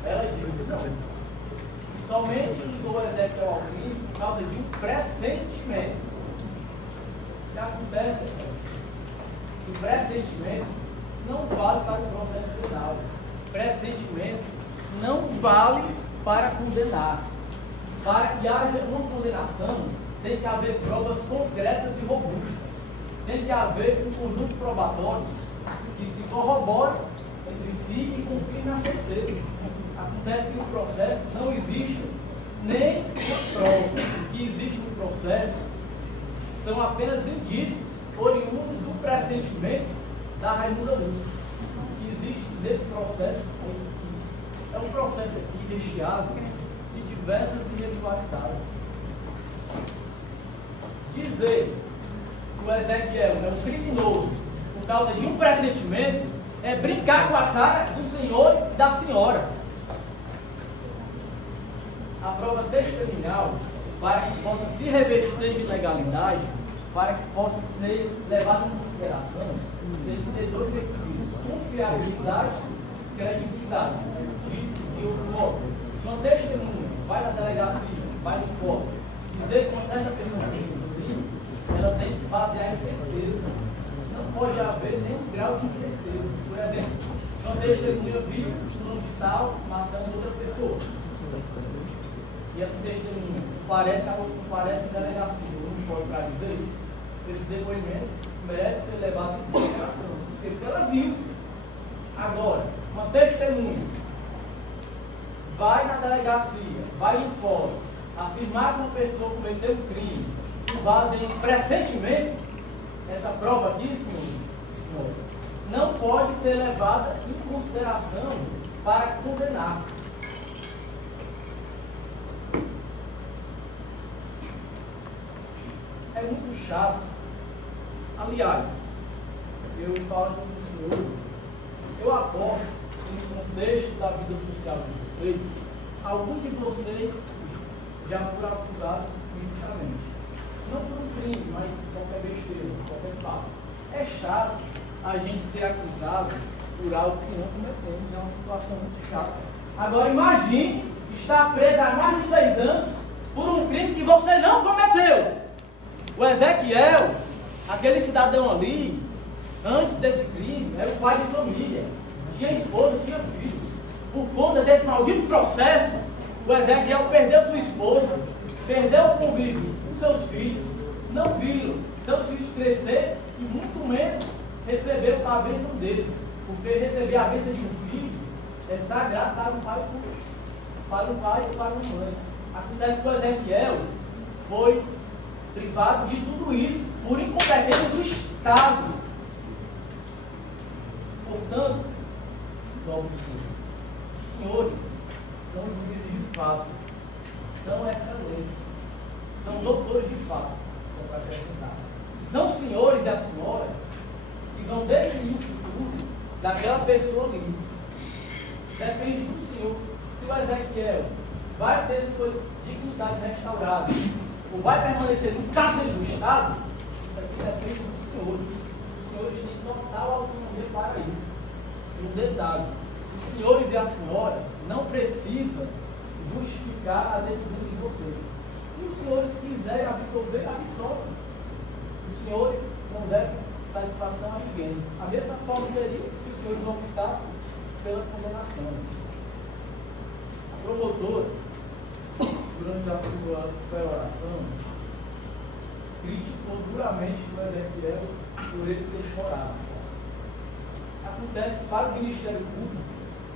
Ela disse não. E somente ligou o Ezequiel ao crime por causa de um pressentimento. O que acontece, o pressentimento não vale para o processo penal. Pressentimento não vale para condenar. Para que haja uma condenação, tem que haver provas concretas e robustas. Tem que haver um conjunto de probatórios que se corroboram entre si e confiem na certeza. Acontece que no processo não existe nem uma prova. O que existe no processo são apenas indícios oriundos do pressentimento da Raimunda Lúcia. O que existe nesse processo é isso aqui. É um processo aqui recheado de diversas irregularidades. Dizer que o Ezequiel é um criminoso por causa de um pressentimento é brincar com a cara dos senhores e das senhoras. A prova testemunhal, para que possa se revestir de legalidade, para que possa ser levada em consideração, tem que ter dois requisitos: confiabilidade e credibilidade. de outro modo. Se uma testemunha vai na delegacia, vai no fórum, dizer que essa pessoa tem um crime, ela tem que basear em certeza. Não pode haver nenhum grau de incerteza. Por exemplo, se uma testemunha viu fulano de tal matando outra pessoa, e essa testemunha parece em delegacia, não pode para dizer isso, esse depoimento merece ser levado em consideração, porque ela viu. Agora, uma testemunha vai na delegacia, vai no fórum, afirmar que uma pessoa cometeu um crime, com base em um pressentimento, essa prova aqui, senhores, não pode ser levada em consideração para condenar. É muito chato. Aliás, eu falo com os senhores, eu aposto que no contexto da vida social de vocês, alguns de vocês já foram acusados injustamente. Não por um crime, mas por qualquer besteira, por qualquer fato. É chato a gente ser acusado por algo que não cometemos. É uma situação muito chata. Agora imagine estar preso há mais de 6 anos por um crime que você não cometeu. O Ezequiel, aquele cidadão ali, antes desse crime, era o pai de família. Tinha esposa, tinha filhos. Por conta desse maldito processo, o Ezequiel perdeu sua esposa, perdeu o convívio com seus filhos, não viram seus filhos crescer e muito menos receber a bênção deles. Porque receber a bênção de um filho é sagrado para um pai e para uma mãe. Acontece que o Ezequiel foi privado de tudo isso por incompetência do Estado. Portanto, os senhores são juízes de fato, são excelências, são doutores de fato, só para acrescentar. São os senhores e as senhoras que vão definir o futuro daquela pessoa ali. Depende do senhor. Se o Ezequiel vai ter sua dignidade restaurada, ou vai permanecer no cárcere do Estado, isso aqui depende dos senhores. Os senhores têm total autonomia para isso. E um detalhe, os senhores e as senhoras não precisam justificar a decisão de vocês. Se os senhores quiserem absolver, absolvem. Os senhores não devem satisfação a ninguém. A mesma forma seria se os senhores optassem pela condenação. A promotora, durante a sua peroração, criticou duramente o Ezequiel por ele ter chorado. Acontece que para o Ministério Público,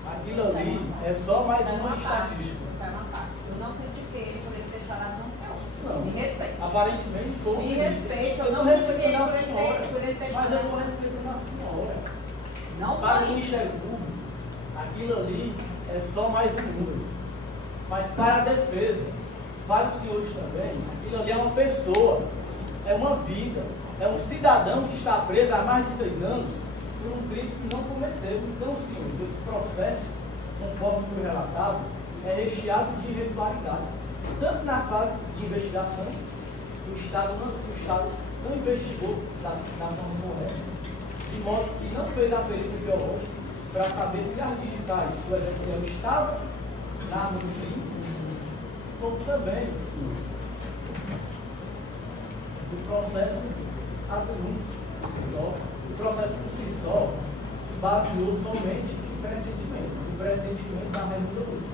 aquilo ali é só mais uma estatística. Eu não critiquei por ele ter chorado, não, senhor. Não. Me respeite. Aparentemente foi. Me respeite, eu não estou critiquei respeitando por ele ter mas chorado. eu estou respeitando a senhora. Não Para o foi isso. Ministério Público, aquilo ali é só mais um número. Mas para a defesa, para os senhores também, aquilo ali é uma pessoa, é uma vida, é um cidadão que está preso há mais de 6 anos por um crime que não cometeu. Então, senhores, esse processo, conforme foi relatado, é recheado de irregularidades. Tanto na fase de investigação, o Estado não investigou da forma correta, de modo que não fez a perícia biológica para saber se as digitais do Ezequiel estavam na arma do crime, como também, senhores, o processo o processo por si só se baseou somente em pressentimento, o pressentimento da Raimundo Lúcia.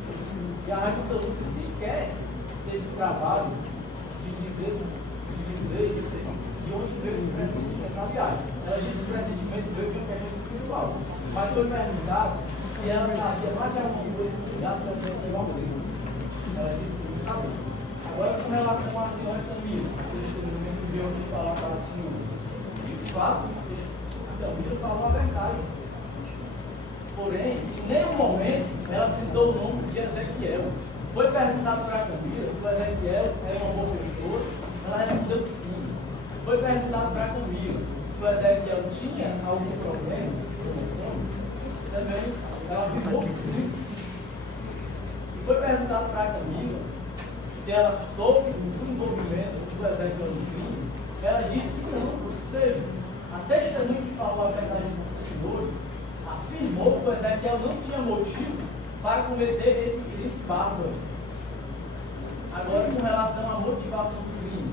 E a Raimundo Lúcia sequer teve o trabalho de dizer de onde veio esse pressentimento. Aliás, ela disse que o pressentimento veio de uma questão espiritual, mas foi perguntado se ela sabia mais de alguma coisa que ligasse ao Ezequiel ao Cristo. Ela disse que não sabia. Agora, com relação à senhora Camila, que veio aqui falar para a senhora, de fato, a Camila falou a verdade. Porém, em nenhum momento ela citou o nome de Ezequiel. Foi perguntado para a Camila se o Ezequiel era uma boa pessoa, ela respondeu que sim. Foi perguntado para a Camila se o Ezequiel tinha algum problema, também ela afirmou que sim. E foi perguntado para a Camila se ela soube do envolvimento do Ezequiel no crime, ela disse que não. Ou seja, a testemunha que falou a verdade dos senhores afirmou que o Ezequiel não tinha motivo para cometer esse crime bárbaro. Agora, com relação à motivação do crime,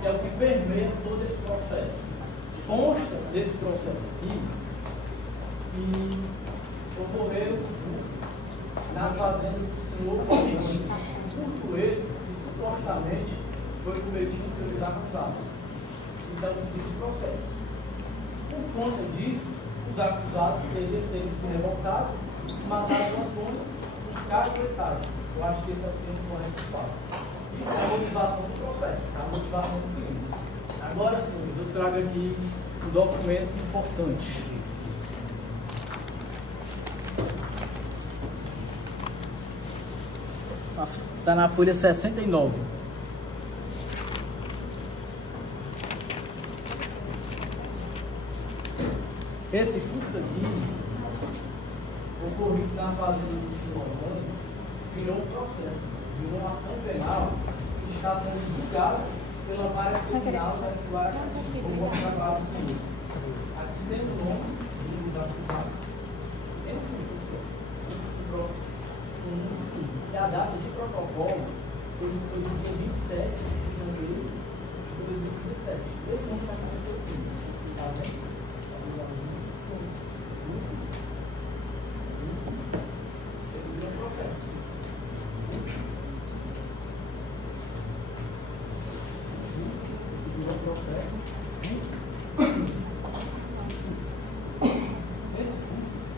que é o que permeia todo esse processo. Consta desse processo aqui que ocorreram na fazenda do senhor português que supostamente foi cometido pelos acusados. Isso é o desse processo. Por conta disso, os acusados teriam se revoltado, mataram o Antônio por caguetagem. Eu acho que esse é o termo correto de fato. Isso é a motivação do processo, a motivação do crime. Agora, senhores, eu trago aqui um documento importante. Está na folha 69. Esse furto aqui, ocorrido na fazenda do senhor Antônio, virou um processo, virou uma ação penal que está sendo julgada pela vara criminal da atual. Vou mostrar para os senhores. Aqui tem o nome dos acusados. E a data de protocolo foi no dia 27 de janeiro de 2017. Esse não está acontecendo aqui. Está vendo?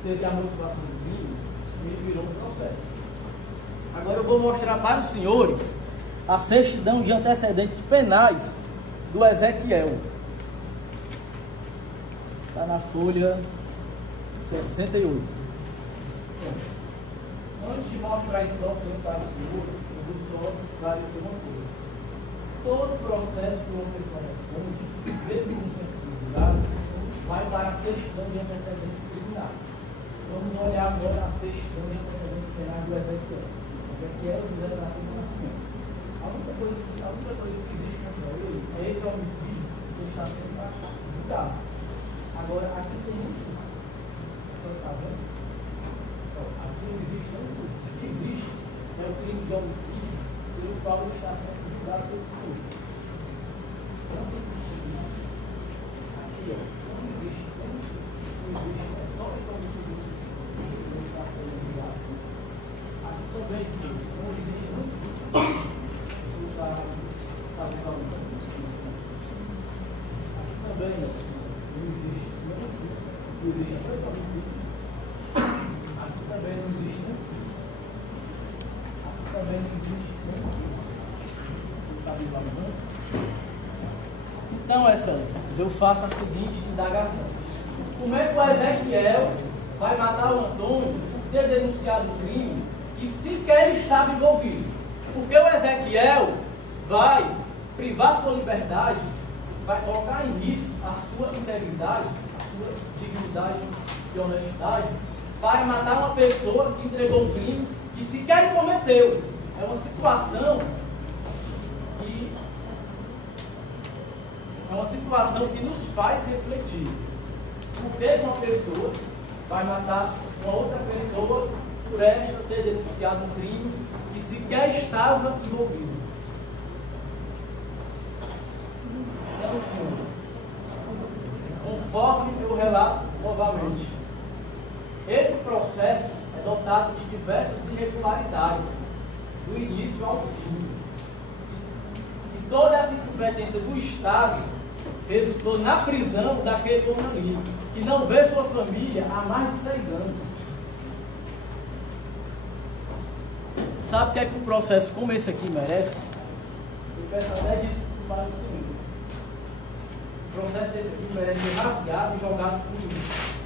Seria a motivação do crime, ele virou um processo. Agora eu vou mostrar para os senhores a certidão de antecedentes penais do Ezequiel. Está na folha 68. Antes de mostrar esse documento para os senhores, eu vou só esclarecer uma coisa. Todo processo que uma pessoa responde, mesmo que não tenha sido julgado, vai para a certidão de antecedentes criminais. Vamos olhar agora a certidão de antecedentes penais do Ezequiel. Ezequiel José Brasil do Nascimento. A única coisa que existe contra ele é esse homicídio que ele está sendo julgado. Agora, aqui tem isso. Você está vendo? Então, aqui não existe nenhum furto. O que existe é o crime de homicídio pelo qual ele está sendo julgado pelos furtos. Não tem furto. Aqui, ó, não existe nenhum furto. Não existe, é só esse homicídio. Aqui também sim, não existe muito. Aqui também não existe isso, não existe. Existe dois homicídios. Aqui também não existe, né? Aqui também não existe, né? Você está visualizando? Então, excelências, eu faço a seguinte indagação. Como é que o Ezequiel vai matar o Antônio por ter denunciado o crime e sequer estava envolvido? Porque o Ezequiel vai privar sua liberdade, vai colocar em risco a sua integridade, a sua dignidade e honestidade, para matar uma pessoa que entregou um crime e sequer cometeu. É uma situação que nos faz refletir. Por que uma pessoa vai matar uma outra pessoa por esta ter denunciado um crime que sequer estava envolvido? Então, senhor, conforme eu relato novamente, esse processo é dotado de diversas irregularidades, do início ao fim. E toda essa incompetência do Estado resultou na prisão daquele homem ali, que não vê sua família há mais de 6 anos. Sabe o que é que um processo como esse aqui merece? Eu peço até desculpa para os senhores. O processo desse aqui merece ser rasgado e jogado por lixo.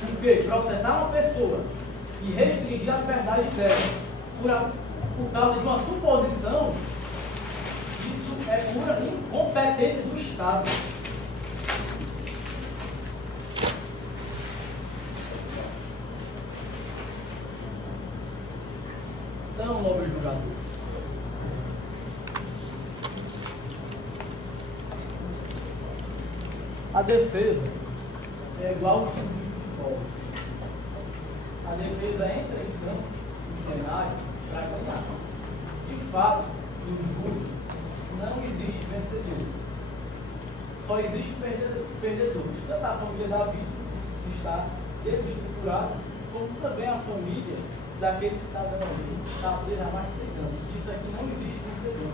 Por quê? Processar uma pessoa e restringir a liberdade dela por causa de uma suposição, isso é pura incompetência do Estado. Então, nobre julgador, a defesa é igual ao time de futebol. a defesa entra em campo de plenário para ganhar. De fato, no júri não existe vencedor. Só existe perdedor. Tanto a família da vítima, que está desestruturada, como também a família daquele cidadão ali que está preso há mais de 6 anos. Isso aqui não existe vencedor.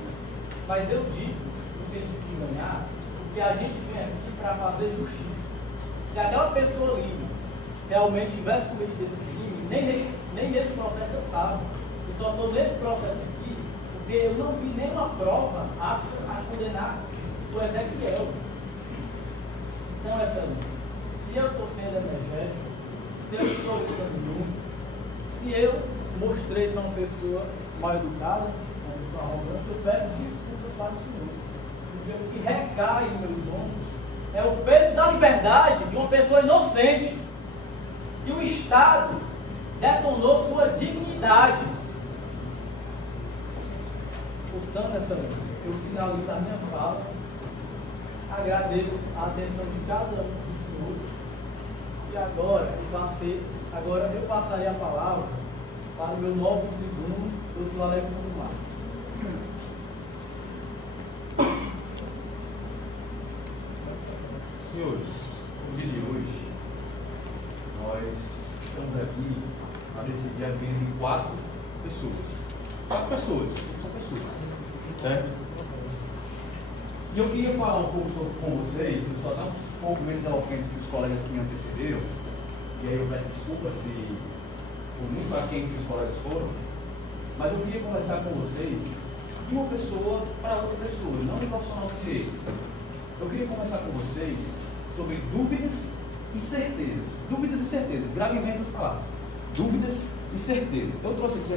Mas eu digo, no sentido de ganhar, porque a gente vem aqui para fazer justiça. Se aquela pessoa ali realmente tivesse cometido esse crime, nem nesse processo eu estava. Eu só estou nesse processo aqui porque eu não vi nenhuma prova apta a condenar o Ezequiel. Então, se eu estou sendo energético, se eu estou gritando muito, se eu mostrei ser uma pessoa mal educada, uma pessoa arrogante, eu peço desculpas para os senhores. Porque o que recai em meus ombros é o peso da liberdade de uma pessoa inocente, que o Estado detonou sua dignidade. Portanto, excelência, eu finalizo a minha fala, agradeço a atenção de cada um dos senhores, e agora eu passarei a palavra para o meu novo tribuno, doutor Alexandre Marques. Senhores, no dia de hoje, nós estamos aqui para decidir as vidas de 4 pessoas. 4 pessoas, são pessoas, certo? E eu queria falar um pouco com vocês, eu só dar um pouco menos eloquente que os colegas que me antecederam, e aí eu peço desculpa se for muito aquém que os colegas foram, mas eu queria conversar com vocês de uma pessoa para outra pessoa, não de profissional de direito. Eu queria conversar com vocês sobre dúvidas e certezas. Dúvidas e certezas, gravem bem essas palavras. Dúvidas e certezas. Eu trouxe aqui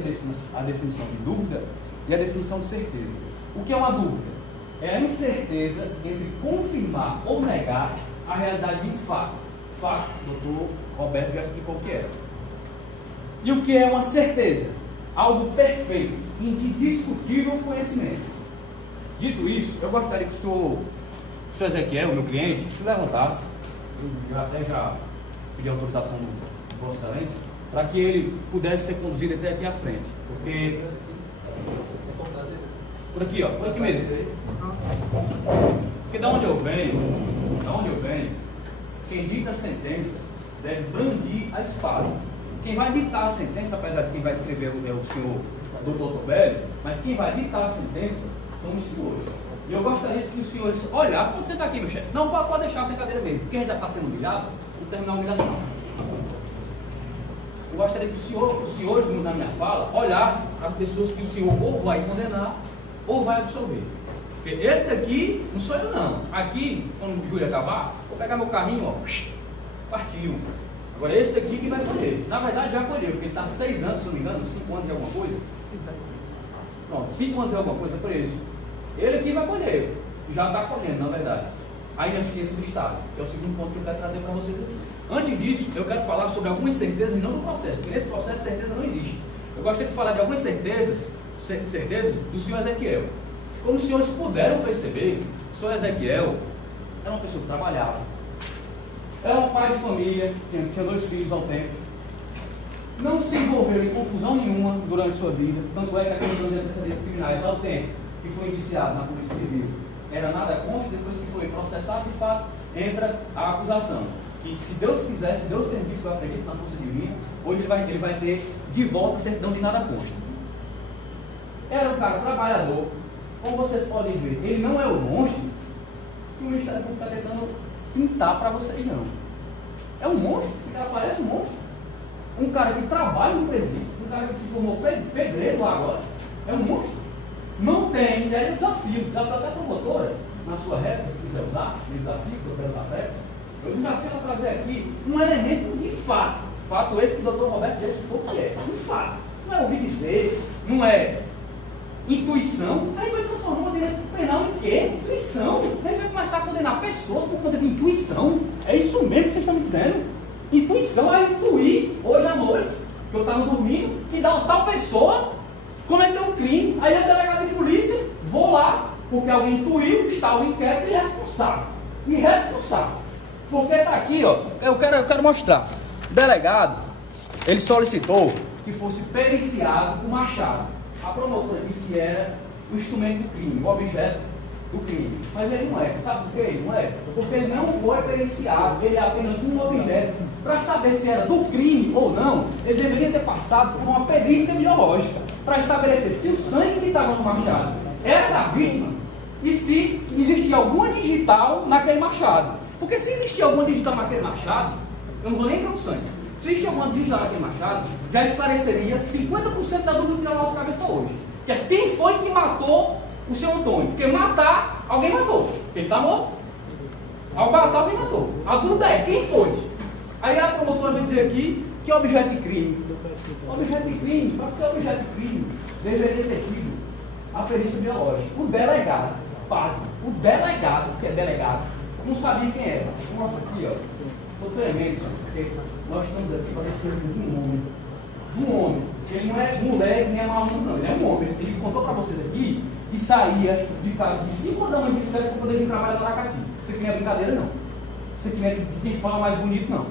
a definição de dúvida e a definição de certeza. O que é uma dúvida? É a incerteza entre confirmar ou negar a realidade de um fato. Fato, o doutor Roberto já explicou o que é. E o que é uma certeza? Algo perfeito, indiscutível conhecimento. Dito isso, eu gostaria que o senhor Ezequiel, meu cliente, se levantasse. Eu até já pedi autorização do Vossa Excelência, para que ele pudesse ser conduzido até aqui à frente. Porque... Por aqui, ó, por aqui mesmo. Porque da onde eu venho, quem dita a sentença deve brandir a espada. Quem vai ditar a sentença, apesar de quem vai escrever é o senhor doutor Tobélio, mas quem vai ditar a sentença são os senhores. E eu gostaria que os senhores olhassem, pode sentar aqui, meu chefe. Não, pode deixar essa cadeira mesmo, porque a gente já está sendo humilhado, vamos terminar a humilhação. Eu gostaria que os senhores, na minha fala, olhassem as pessoas que o senhor ou vai condenar, ou vai absolver. Porque esse daqui não sou eu não. Aqui, quando o júri acabar, vou pegar meu carrinho, ó, partiu. Agora esse daqui que vai colher. Na verdade já colheu, porque ele está 6 anos, se não me engano, 5 anos de alguma coisa. Pronto, 5 anos de alguma coisa preso. Ele aqui vai colher. Já está colhendo, na verdade. A ineficiência do Estado, que é o segundo ponto que eu quero trazer para vocês aqui. Antes disso, eu quero falar sobre algumas certezas e não do processo, porque nesse processo certeza não existe. Eu gostaria de falar de algumas certezas do senhor Ezequiel. Como os senhores puderam perceber, o senhor Ezequiel era uma pessoa que trabalhava, era um pai de família, tinha 2 filhos ao tempo, não se envolveu em confusão nenhuma durante sua vida, tanto é que a questão de antecedentes criminais ao tempo que foi iniciado na Polícia Civil era nada contra, depois que foi processado, de fato, entra a acusação. Que se Deus quiser, se Deus permitir, que eu acredito na força divina, hoje ele vai ter de volta a certidão de nada consta. Era um cara trabalhador, como vocês podem ver, ele não é o monstro que o Ministério Público está tentando pintar para vocês, não. É um monstro, esse cara parece um monstro. Um cara que trabalha no presídio, um cara que se formou pedreiro lá agora, é um monstro. Não tem, é um desafio até a promotora, na sua réplica, se quiser usar, o desafio que eu quero usar réplica, eu desafio a trazer aqui um elemento de fato. Fato esse que o doutor Roberto já explicou que é. Um fato. Não é ouvir dizer, não é intuição. Aí vai transformar o direito penal em quê? Intuição. Aí vai começar a condenar pessoas por conta de intuição. É isso mesmo que vocês estão me dizendo? Intuição é intuir hoje à noite, que eu estava dormindo, que dá tal pessoa cometeu um crime, aí a delegada de polícia, vou lá, porque alguém intuiu, está o inquérito irresponsável. Irresponsável. Porque está aqui, ó, eu quero mostrar. Delegado, ele solicitou que fosse periciado o machado. A promotora disse que era o instrumento do crime, o objeto do crime. Mas ele não é. Sabe por quê? Não é. Porque ele não foi periciado, ele é apenas um objeto. Para saber se era do crime ou não, ele deveria ter passado por uma perícia biológica, para estabelecer se o sangue que estava no machado era da vítima e se existia alguma digital naquele machado. Porque se existia alguma digital naquele machado, eu não vou nem entrar no sangue. Se existia alguma digital naquele machado, já esclareceria 50% da dúvida que está na nossa cabeça hoje. Que é quem foi que matou o seu Antônio. Porque matar, alguém matou. Porque ele está morto. Ao matar, alguém matou. A dúvida é quem foi. Aí a promotora vai dizer aqui que é objeto de crime. Objeto de crime, para ser objeto de crime, deveria ter tido a perícia biológica. O delegado, pasme, o delegado, que é delegado, não sabia quem era. Nossa, aqui, ó. Doutor Emerson, nós estamos aqui para esse de um homem. Ele não é mulher, nem é maluco, não. Ele é um homem. Ele contou para vocês aqui que saía de casa de 5 da manhã de bicicleta para poder vir trabalhar lá na Aracati. Isso aqui não é brincadeira, não. Isso aqui não é de quem fala mais bonito, não.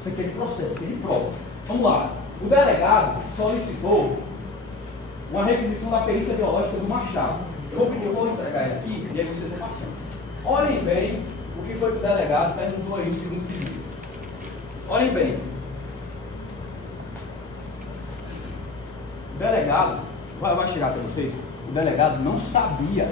Isso aqui é de processo, isso aqui é de prova. Vamos lá. O delegado solicitou uma requisição da perícia biológica do machado. Eu vou entregar ele aqui e aí vocês vão passando. Olhem bem o que foi que o delegado perguntou aí no segundo pedido. Olhem bem. O delegado, vai chegar para vocês, o delegado não sabia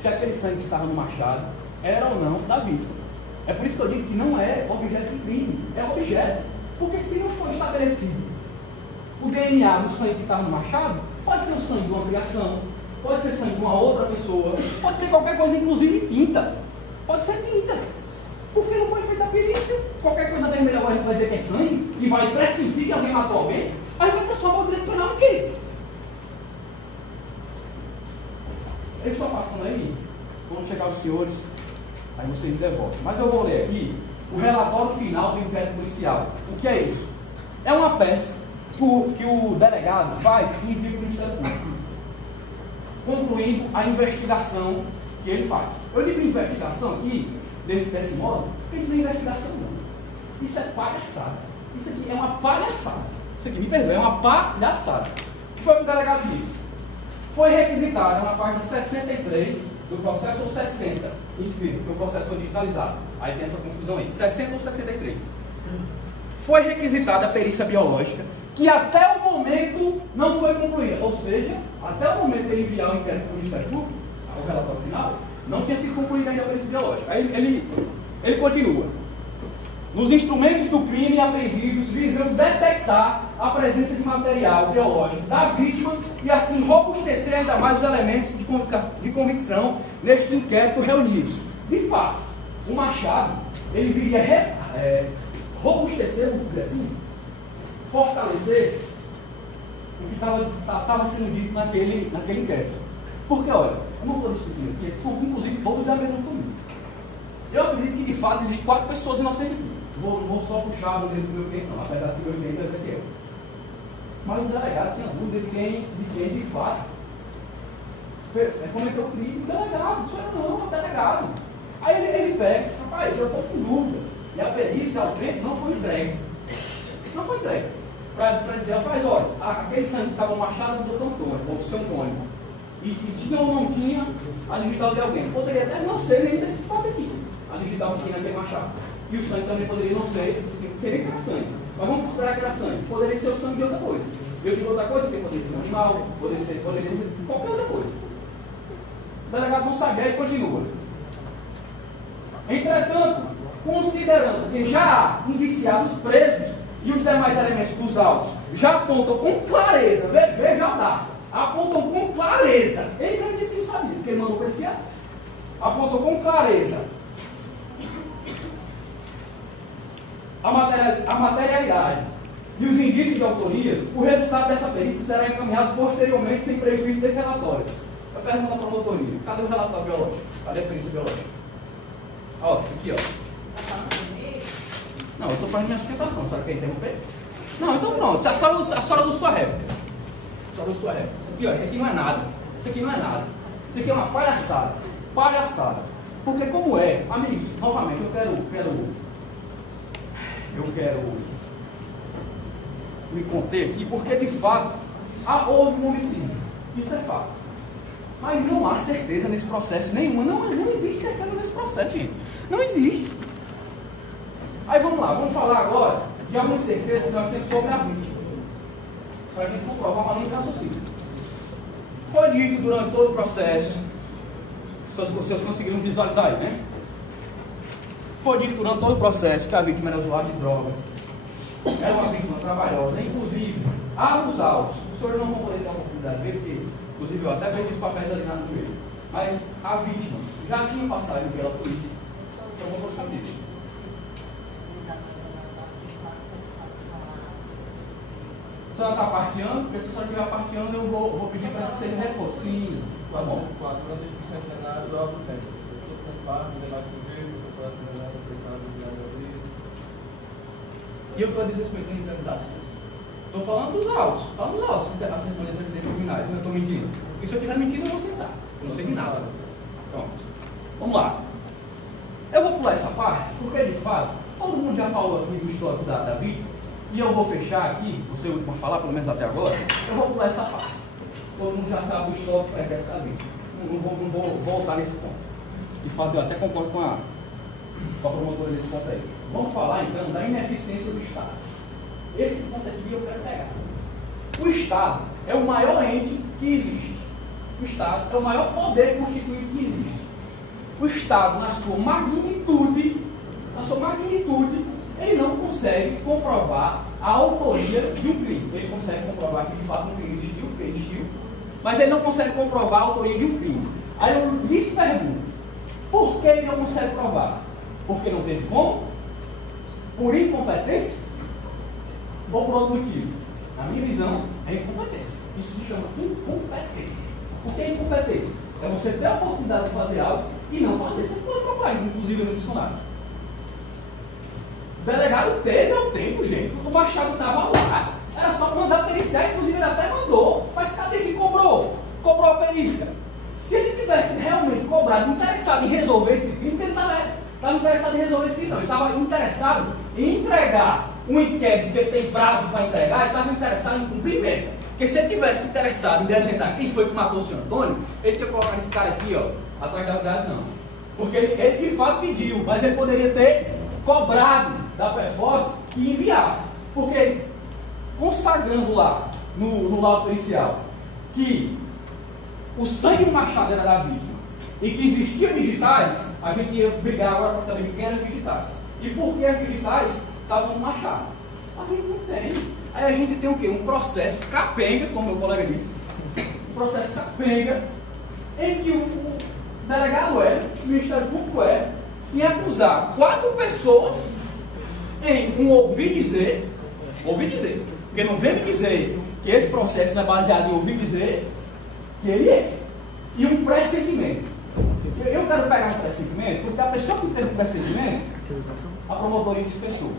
se aquele sangue que estava no machado era ou não da vítima. É por isso que eu digo que não é objeto de crime, é objeto. Porque se não for estabelecido o DNA do sangue que estava no machado, pode ser o sangue de uma criação, pode ser sangue de uma outra pessoa, pode ser qualquer coisa, inclusive tinta. Pode ser tinta. Porque não foi feita a perícia. Qualquer coisa vermelha agora a gente vai dizer que é sangue e vai pressentir que alguém matou alguém. Aí vai transformar o direito penal em quê? Eles estão passando aí, quando chegar os senhores, aí vocês devolvem. Mas eu vou ler aqui o relatório final do inquérito policial. O que é isso? É uma peça que o delegado faz e envia para o Ministério Público, concluindo a investigação que ele faz. Eu digo investigação aqui, desse modo, porque isso não é investigação, não. Isso é palhaçada. Isso aqui é uma palhaçada. Isso aqui, me perdoe, é uma palhaçada. O que foi que o delegado disse? Foi requisitada na página 63 do processo ou 60, inscrito, porque o processo foi digitalizado. Aí tem essa confusão aí, 60 ou 63. Foi requisitada a perícia biológica, que até o momento não foi concluída. Ou seja, até o momento de ele enviar o inquérito para o Ministério Público, o relatório final, não tinha sido concluída ainda a perícia biológica. Aí ele continua. Nos instrumentos do crime apreendidos, visando detectar a presença de material biológico da vítima e assim robustecer ainda mais os elementos de convicção neste inquérito reunidos. De fato, o Machado, ele viria robustecer, vamos dizer assim, fortalecer o que estava sendo dito naquele inquérito. Porque, olha, eu não estou discutindo aqui, eles são inclusive todos da mesma família. Eu acredito que de fato existem 4 pessoas inocentes aqui. Não vou só puxar o direito do meu cliente, não, apesar que o meu cliente é Ezequiel. Mas o delegado tinha dúvida de quem de fato cometeu o crime. O delegado, isso não é o delegado. Aí ele pega e diz, rapaz, eu estou com dúvida. E a perícia ao cliente não foi entregue. Não foi entregue. Para dizer, rapaz, olha, aquele sangue que estava no machado do Dr. Antônio, ou do seu Antônio, e tinha ou não tinha a digital de alguém. Poderia até não ser nem desses 4 aqui, a digital que tinha naquele machado. E o sangue também poderia não ser, seria sangue. Mas vamos considerar que era sangue. Poderia ser o sangue de outra coisa. E eu digo outra coisa, porque poderia ser um animal, poderia ser qualquer outra coisa. O delegado não sabia e continua. Entretanto, considerando que já há indiciados presos e os demais elementos dos autos já apontam com clareza, veja a audácia, apontam com clareza, ele não disse que não sabia, porque ele mandou periciar, apontam com clareza a materialidade e os indícios de autoria, o resultado dessa perícia será encaminhado posteriormente sem prejuízo desse relatório. Eu pergunto à promotoria, cadê o relatório biológico? Cadê a perícia biológica? Ó, isso aqui, ó. Não, eu estou fazendo minha sustentação, sabe quem interromper? Não, então pronto, a senhora usa sua réplica. A senhora usa sua réplica. Isso aqui, ó, isso aqui não é nada. Isso aqui não é nada. Isso aqui é uma palhaçada. Palhaçada. Porque como é, amigos, novamente, eu quero me contei aqui, porque de fato houve um homicídio. Isso é fato. Mas não há certeza nesse processo nenhuma. Não existe certeza nesse processo, gente. Não existe. Aí vamos lá, vamos falar agora de algumas certezas que nós temos sobre a vítima. Para a gente comprovar uma linha de raciocínio. Foi dito durante todo o processo, vocês conseguiram visualizar aí, né? Foi dito durante todo o processo que a vítima era usuária de drogas. Era uma vítima trabalhosa, inclusive, os autos. Os senhores não vão poder ter a oportunidade de ver, porque, inclusive, eu até vejo os papéis ali na joelho. Mas a vítima já tinha passagem pela polícia. Então, eu vou saber disso. Se ela está parteando, porque se a senhora estiver parteando, eu vou pedir para que você me reporte. Sim, tá bom. E eu estou desrespeitando a integridade das coisas. Estou falando dos autos. Está nos autos, a cerimônia de residência criminais. Eu não estou mentindo. E se eu estiver mentindo, eu vou sentar. Eu não sei de nada. Pronto. Vamos lá. Eu vou pular essa parte, porque de fato, todo mundo já falou aqui do histórico da vítima. E eu vou fechar aqui, você último a falar, pelo menos até agora, eu vou pular essa parte. Todo mundo já sabe o histórico pregressa da vítima. Não vou voltar nesse ponto. De fato, eu até concordo com a promotora desse ponto aí. Vamos falar então da ineficiência do Estado. Esse ponto aqui eu quero pegar. O Estado é o maior ente que existe. O Estado é o maior poder constituído que existe. O Estado, na sua magnitude, ele não consegue comprovar a autoria de um crime. Ele consegue comprovar que de fato um crime existiu, porque existiu, mas ele não consegue comprovar a autoria de um crime. Aí eu lhes pergunto, por que ele não consegue provar? Porque não teve como? Por incompetência? Ou por outro motivo? Na minha visão, é incompetência. Isso se chama incompetência. O que é incompetência? É você ter a oportunidade de fazer algo e não fazer. Você pode provar, inclusive no dicionário. O delegado teve o tempo, gente. O Machado estava lá. Era só mandar periciar, inclusive ele até mandou. Mas cadê que cobrou? Cobrou a perícia. Se ele tivesse realmente cobrado, interessado em resolver esse crime, porque ele estava interessado em resolver esse crime, não. Ele estava interessado em entregar um inquérito, porque tem prazo para entregar, ele estava interessado em cumprimento. Porque se ele tivesse interessado em desvendar quem foi que matou o senhor Antônio, ele tinha colocado esse cara aqui, ó, atrás da grade, não. Porque ele de fato pediu, mas ele poderia ter cobrado da Preforce que enviasse. Porque consagrando lá no laudo pericial que o sangue do Machado era da vítima e que existiam digitais, a gente ia brigar agora para saber de quem eram os digitais. E por que as digitais estavam no Machado? A gente não tem. Aí a gente tem o quê? Um processo capenga, como meu colega disse. Um processo capenga em que o delegado o Ministério Público em acusar 4 pessoas em um ouvir dizer, porque não vem me dizer que esse processo não é baseado em ouvir dizer que ele é, e um pressentimento. Eu quero pegar um pressentimento, porque a pessoa que teve um pressentimento, a promotoria dispensou.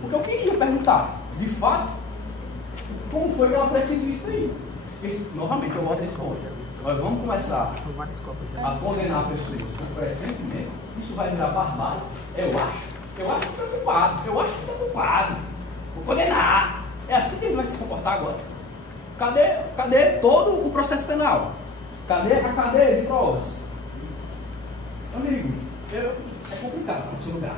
Porque eu queria perguntar, de fato, como foi que ela pressentiu isso aí? Novamente, eu volto a esse ponto. Nós vamos começar a condenar pessoas por pressentimento. Isso vai virar barbárie. Eu acho preocupado. Vou condenar. É assim que ele vai se comportar agora. Cadê todo o processo penal? Cadê a cadeia de provas? Amigo, é complicado nesse lugar.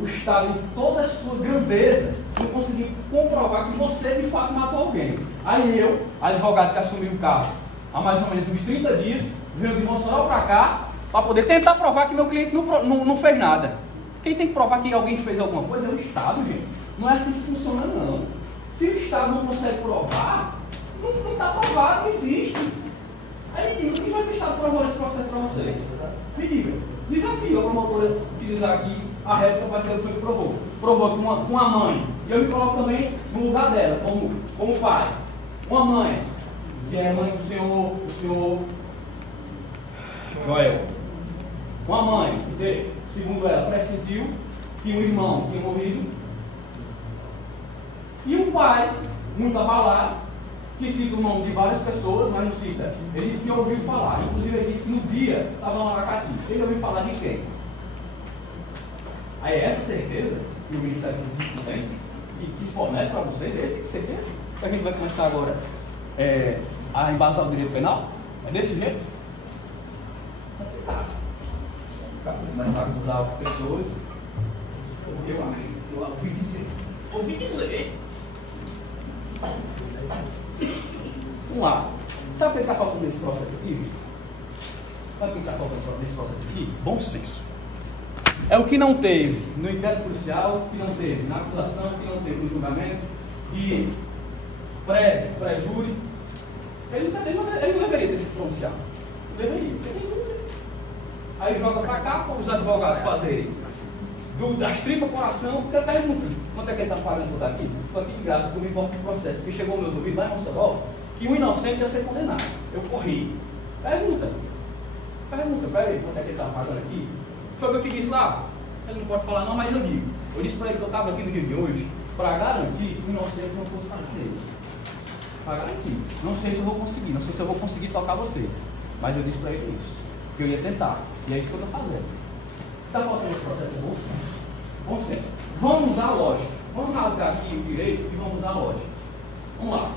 O Estado, em toda a sua grandeza, não conseguiu comprovar que você de fato matou alguém. Aí eu, advogado que assumiu o caso há mais ou menos uns 30 dias, venho de Mossoró para cá, para poder tentar provar que meu cliente não fez nada. Quem tem que provar que alguém fez alguma coisa é o Estado, gente. Não é assim que funciona, não. Se o Estado não consegue provar, não está provado, não existe. Aí me diga, quem foi que o Estado provou esse processo para vocês? Me diga. Desafio a promotora utilizar aqui a réplica para dizer o que provou. Provou com uma mãe. E eu me coloco também no lugar dela, como pai. Uma mãe, que é a mãe do senhor Joel. Uma mãe, que, segundo ela, pressentiu que um irmão tinha morrido. E um pai, muito abalado, que cita o nome de várias pessoas, mas não cita. Ele disse que ouviu falar. Inclusive, ele disse que no dia estava lá na Aracati. Ele ouviu falar de quem? Aí essa certeza que o Ministério Público tem, que fornece para vocês, esse tem que ser desse. Se a gente vai começar agora a embasar o direito penal, é desse jeito? Começar a usar pessoas, eu ouvi dizer. Vamos lá. Sabe o que está faltando nesse processo aqui? Sabe o que está faltando nesse processo aqui? Bom senso. É o que não teve no inquérito policial, que não teve na acusação, que não teve no julgamento, que pré-júri. Ele não deveria ter se pronunciado. Não deveria. Aí joga para cá para os advogados fazerem das tripas coração, porque pergunta: quanto é que ele está pagando por estar aqui? Estou aqui de graça, por me importa do processo. Porque chegou aos meus ouvidos lá em Mossoró que um inocente ia ser condenado. Eu corri. Pergunta, peraí, quanto é que ele está pagando aqui? Foi o que eu te disse lá. Ele não pode falar não, mas eu digo. Eu disse para ele que eu estava aqui no dia de hoje para garantir que o inocente não fosse para direito. Para garantir. Não sei se eu vou conseguir, não sei se eu vou conseguir tocar vocês. Mas eu disse para ele isso. Que eu ia tentar. E é isso que eu estou fazendo. Está faltando esse processo, é bom senso. Bom senso. Vamos usar a lógica. Vamos rasgar aqui o direito e vamos usar a lógica. Vamos lá.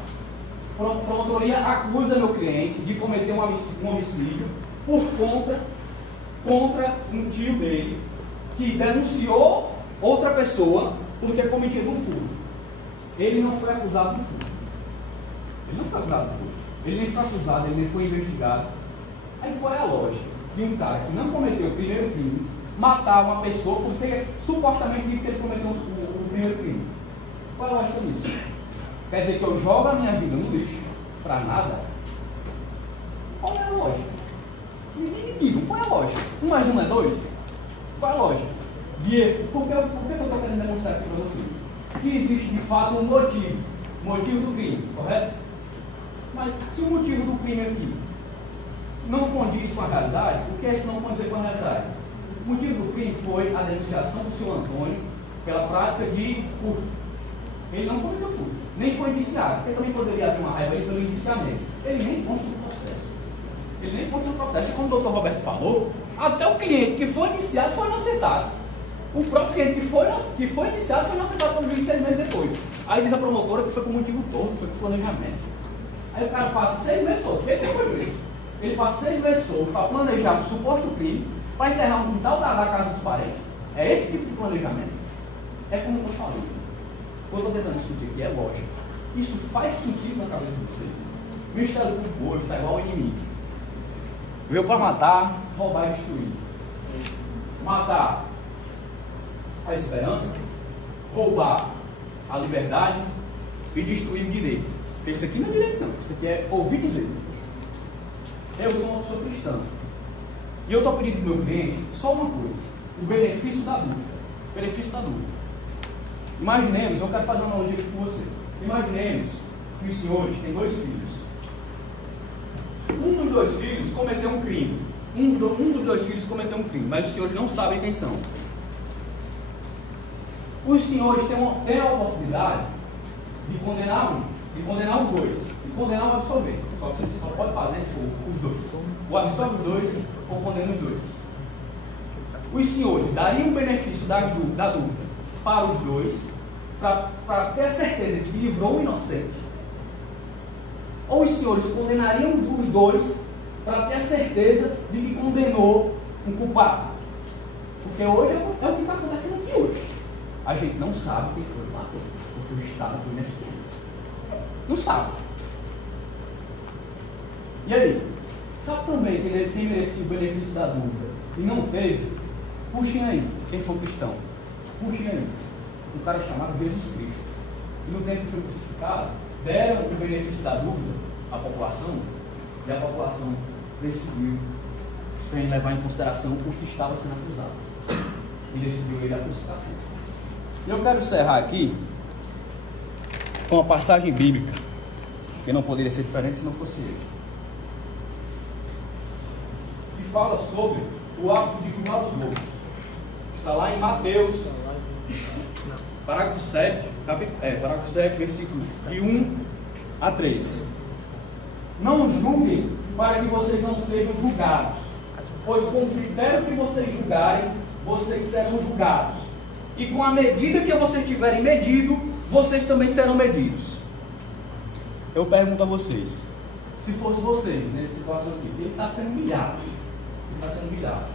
Promotoria acusa meu cliente de cometer um homicídio por contra um tio dele que denunciou outra pessoa porque cometeu um furto. Ele não foi acusado de furto. Ele nem foi acusado, ele nem foi investigado. Aí qual é a lógica de um cara que não cometeu o primeiro crime matar uma pessoa porque supostamente diz que ele cometeu o primeiro crime? Qual é a lógica disso? Quer dizer que eu jogo a minha vida no lixo para nada? Qual é a lógica? Me digam, qual é a lógica? 1 mais 1 é 2? Qual é a lógica? Por que eu estou querendo demonstrar aqui para vocês? Que existe de fato um motivo do crime, correto? Mas se o motivo do crime aqui não condiz com a realidade, o que é isso não condiz com a realidade? O motivo do crime foi a denunciação do senhor Antônio pela prática de furto. Ele não cometeu furto, nem foi indiciado, porque também poderia haver uma raiva aí pelo indiciamento. Ele nem consta no processo. E como o doutor Roberto falou, até o cliente que foi indiciado foi inocentado. O próprio cliente que foi indiciado foi inocentado pelo juiz 6 meses depois. Aí diz a promotora que foi por motivo todo, foi por planejamento. Aí o cara passa 6 meses solto, ele não foi preso. Ele passa 6 meses solto para planejar um suposto crime, para enterrar um quintal da casa dos parentes. É esse tipo de planejamento. É como eu falei. Eu estou tentando discutir aqui, é lógico. Isso faz sentido na cabeça de vocês. O Ministério Público hoje está igual ao inimigo. Veio para matar, roubar e destruir. Matar a esperança, roubar a liberdade e destruir o direito. Porque isso aqui não é direito, não. Isso aqui é ouvir dizer. Eu sou uma pessoa cristã. E eu estou pedindo para o meu cliente só uma coisa: o benefício da dúvida. Imaginemos, eu quero fazer uma analogia aqui com você. Imaginemos que os senhores têm 2 filhos. Um dos 2 filhos cometeu um crime. Um dos 2 filhos cometeu um crime, mas os senhores não sabem quem são. Os senhores têm a oportunidade de condenar um, de condenar os 2, de condenar o absolvente. Só que você só pode fazer os 2. Ou absolve os 2 ou condena os 2. Os senhores dariam o benefício da dúvida para os 2, para ter a certeza de que livrou o inocente. Ou os senhores condenariam os 2 para ter a certeza de que condenou um culpado. Porque hoje é o que está acontecendo aqui hoje. A gente não sabe quem foi o matou, porque o Estado foi ineficiente. Não sabe. E aí? Sabe também quem merecia o benefício da dúvida e não teve? Puxem aí, quem for cristão. Puxem aí. Um cara chamado Jesus Cristo. E no tempo que foi crucificado, deram o benefício da dúvida à população, e a população decidiu, sem levar em consideração o que estava sendo acusado. E decidiu ir à crucificação. E eu quero encerrar aqui com uma passagem bíblica, que não poderia ser diferente se não fosse ele. Que fala sobre o hábito de julgar os outros. Está lá em Mateus, parágrafo 7, versículo de 1 a 3. Não julguem para que vocês não sejam julgados, pois com o critério que vocês julgarem, vocês serão julgados. E com a medida que vocês tiverem medido, vocês também serão medidos. Eu pergunto a vocês, se fosse vocês, nessa situação aqui, ele está sendo humilhado. Ele está sendo humilhado.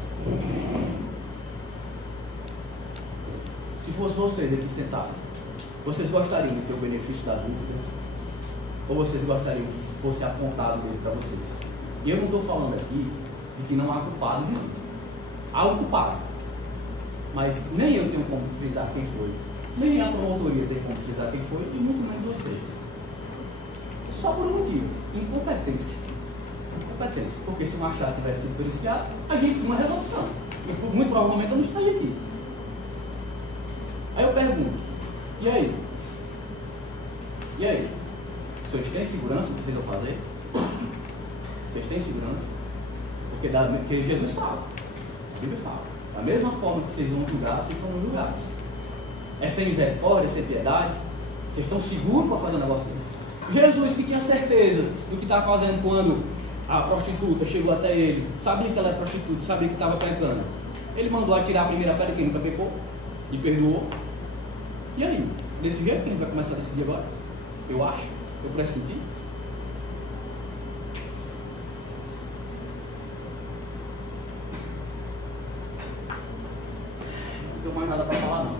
Se fosse vocês aqui sentados, vocês gostariam de ter o benefício da dúvida? Ou vocês gostariam que fosse apontado dele para vocês? E eu não estou falando aqui de que não há culpado de tudo. Há um culpado. Mas nem eu tenho como frisar quem foi. Nem a promotoria tem como frisar quem foi, e muito menos vocês. Só por um motivo: incompetência. Incompetência. Porque se o Machado tivesse sido periciado, a gente tinha uma resolução. E muito provavelmente eu não estaria aqui. Aí eu pergunto: e aí? E aí? Vocês têm segurança do que vocês vão fazer? Vocês têm segurança? Porque Jesus fala, a Bíblia fala, da mesma forma que vocês vão julgar, vocês são julgados. É sem misericórdia, é sem piedade? Vocês estão seguros para fazer um negócio desse? Jesus, que tinha certeza do que estava fazendo quando a prostituta chegou até ele, sabia que ela era prostituta, sabia que estava pecando. Ele mandou atirar a primeira pedra que nunca pecou e perdoou. E aí? Desse jeito que a gente vai começar a decidir agora? Eu acho, eu pressenti. Não tenho mais nada para falar não.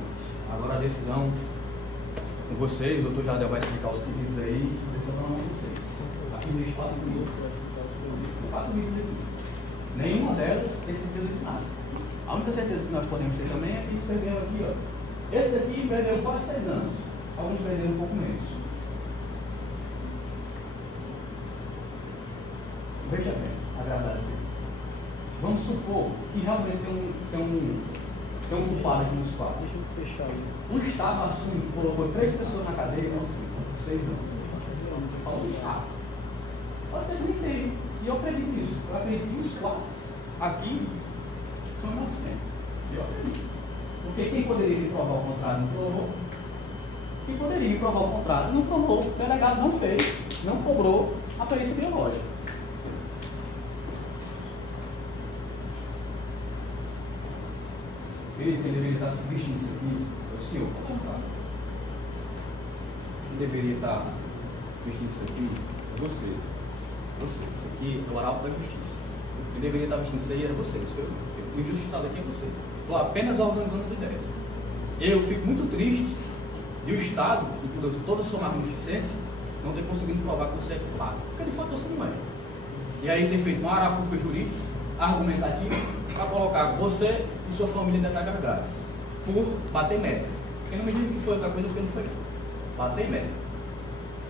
Agora a decisão com vocês, o doutor Jardel vai explicar os pedidos aí, a decisão está na mão de vocês. Aqui existe 4 minutos. 4 minutos aqui. Nenhuma delas tem certeza de nada. A única certeza que nós podemos ter também é que isso perdeu aqui, ó. Esse daqui perdeu quase 6 anos. Alguns perderam um pouco menos. Veja bem, agradar assim. Vamos supor que realmente tem um culpado aqui nos quadros. Deixa eu fechar isso. O Estado assume, colocou 3 pessoas na cadeia, não 5, 6 anos. Você fala do Estado. Pode ser que nem tem. E eu acredito nisso. Eu acredito que os 4 aqui são inocentes. Eu acredito. Porque quem poderia me provar o contrário não provou. Quem poderia me provar o contrário não provou. O delegado não fez, não cobrou a perícia biológica. Ele deveria estar vestindo isso aqui, é o senhor, pode entrar. Quem deveria estar vestindo isso aqui é você. Você. Isso aqui é o arauto da justiça. Quem deveria estar vestindo isso aí era você, o senhor. O injustiçado aqui é você. Estou apenas organizando as ideias. Eu fico muito triste de o Estado, e toda a sua magnificência, não ter conseguido provar que você é culpado. Porque de fato você não é. E aí ter feito uma arapuca jurídica, argumentativa, para colocar você e sua família dentro da garganta, por bater meta. Porque não me diga que foi outra coisa que não foi. Bater meta.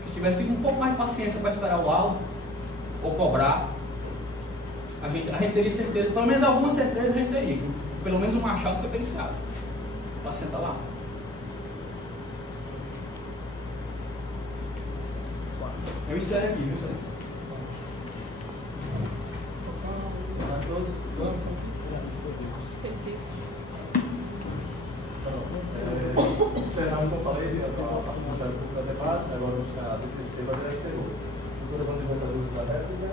Se tivesse tido um pouco mais de paciência para esperar o laudo, ou cobrar, a gente teria certeza, pelo menos alguma certeza a gente teria. Pelo menos o Machado foi periciado. Para sentar lá. Eu encerro aqui, viu, senhor? Encerrar o que eu falei, para mostrar um pouco da debate, agora vamos ficar a defesa da exterior. A doutora Wanda vai fazer uso da réplica.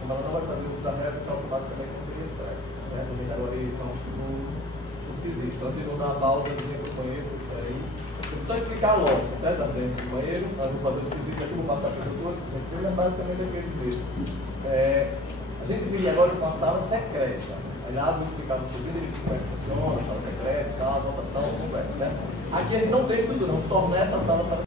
Como ela não vai fazer uso da réplica, o debate também não tem certo? Agora aí estão os quesitos. Então vocês vão dar a pausa do banheiro, aí. Eu só explicar logo, certo? A frente do banheiro, nós vamos fazer os quesitos aqui, vou passar para o doutor, é basicamente aqueles mesmo. A gente viria agora com uma sala secreta. Aliás, vou explicar para vocês como é que funciona, a sala secreta, a votação, como é, certo? Aqui a gente não tem estrutura, vamos tornar essa sala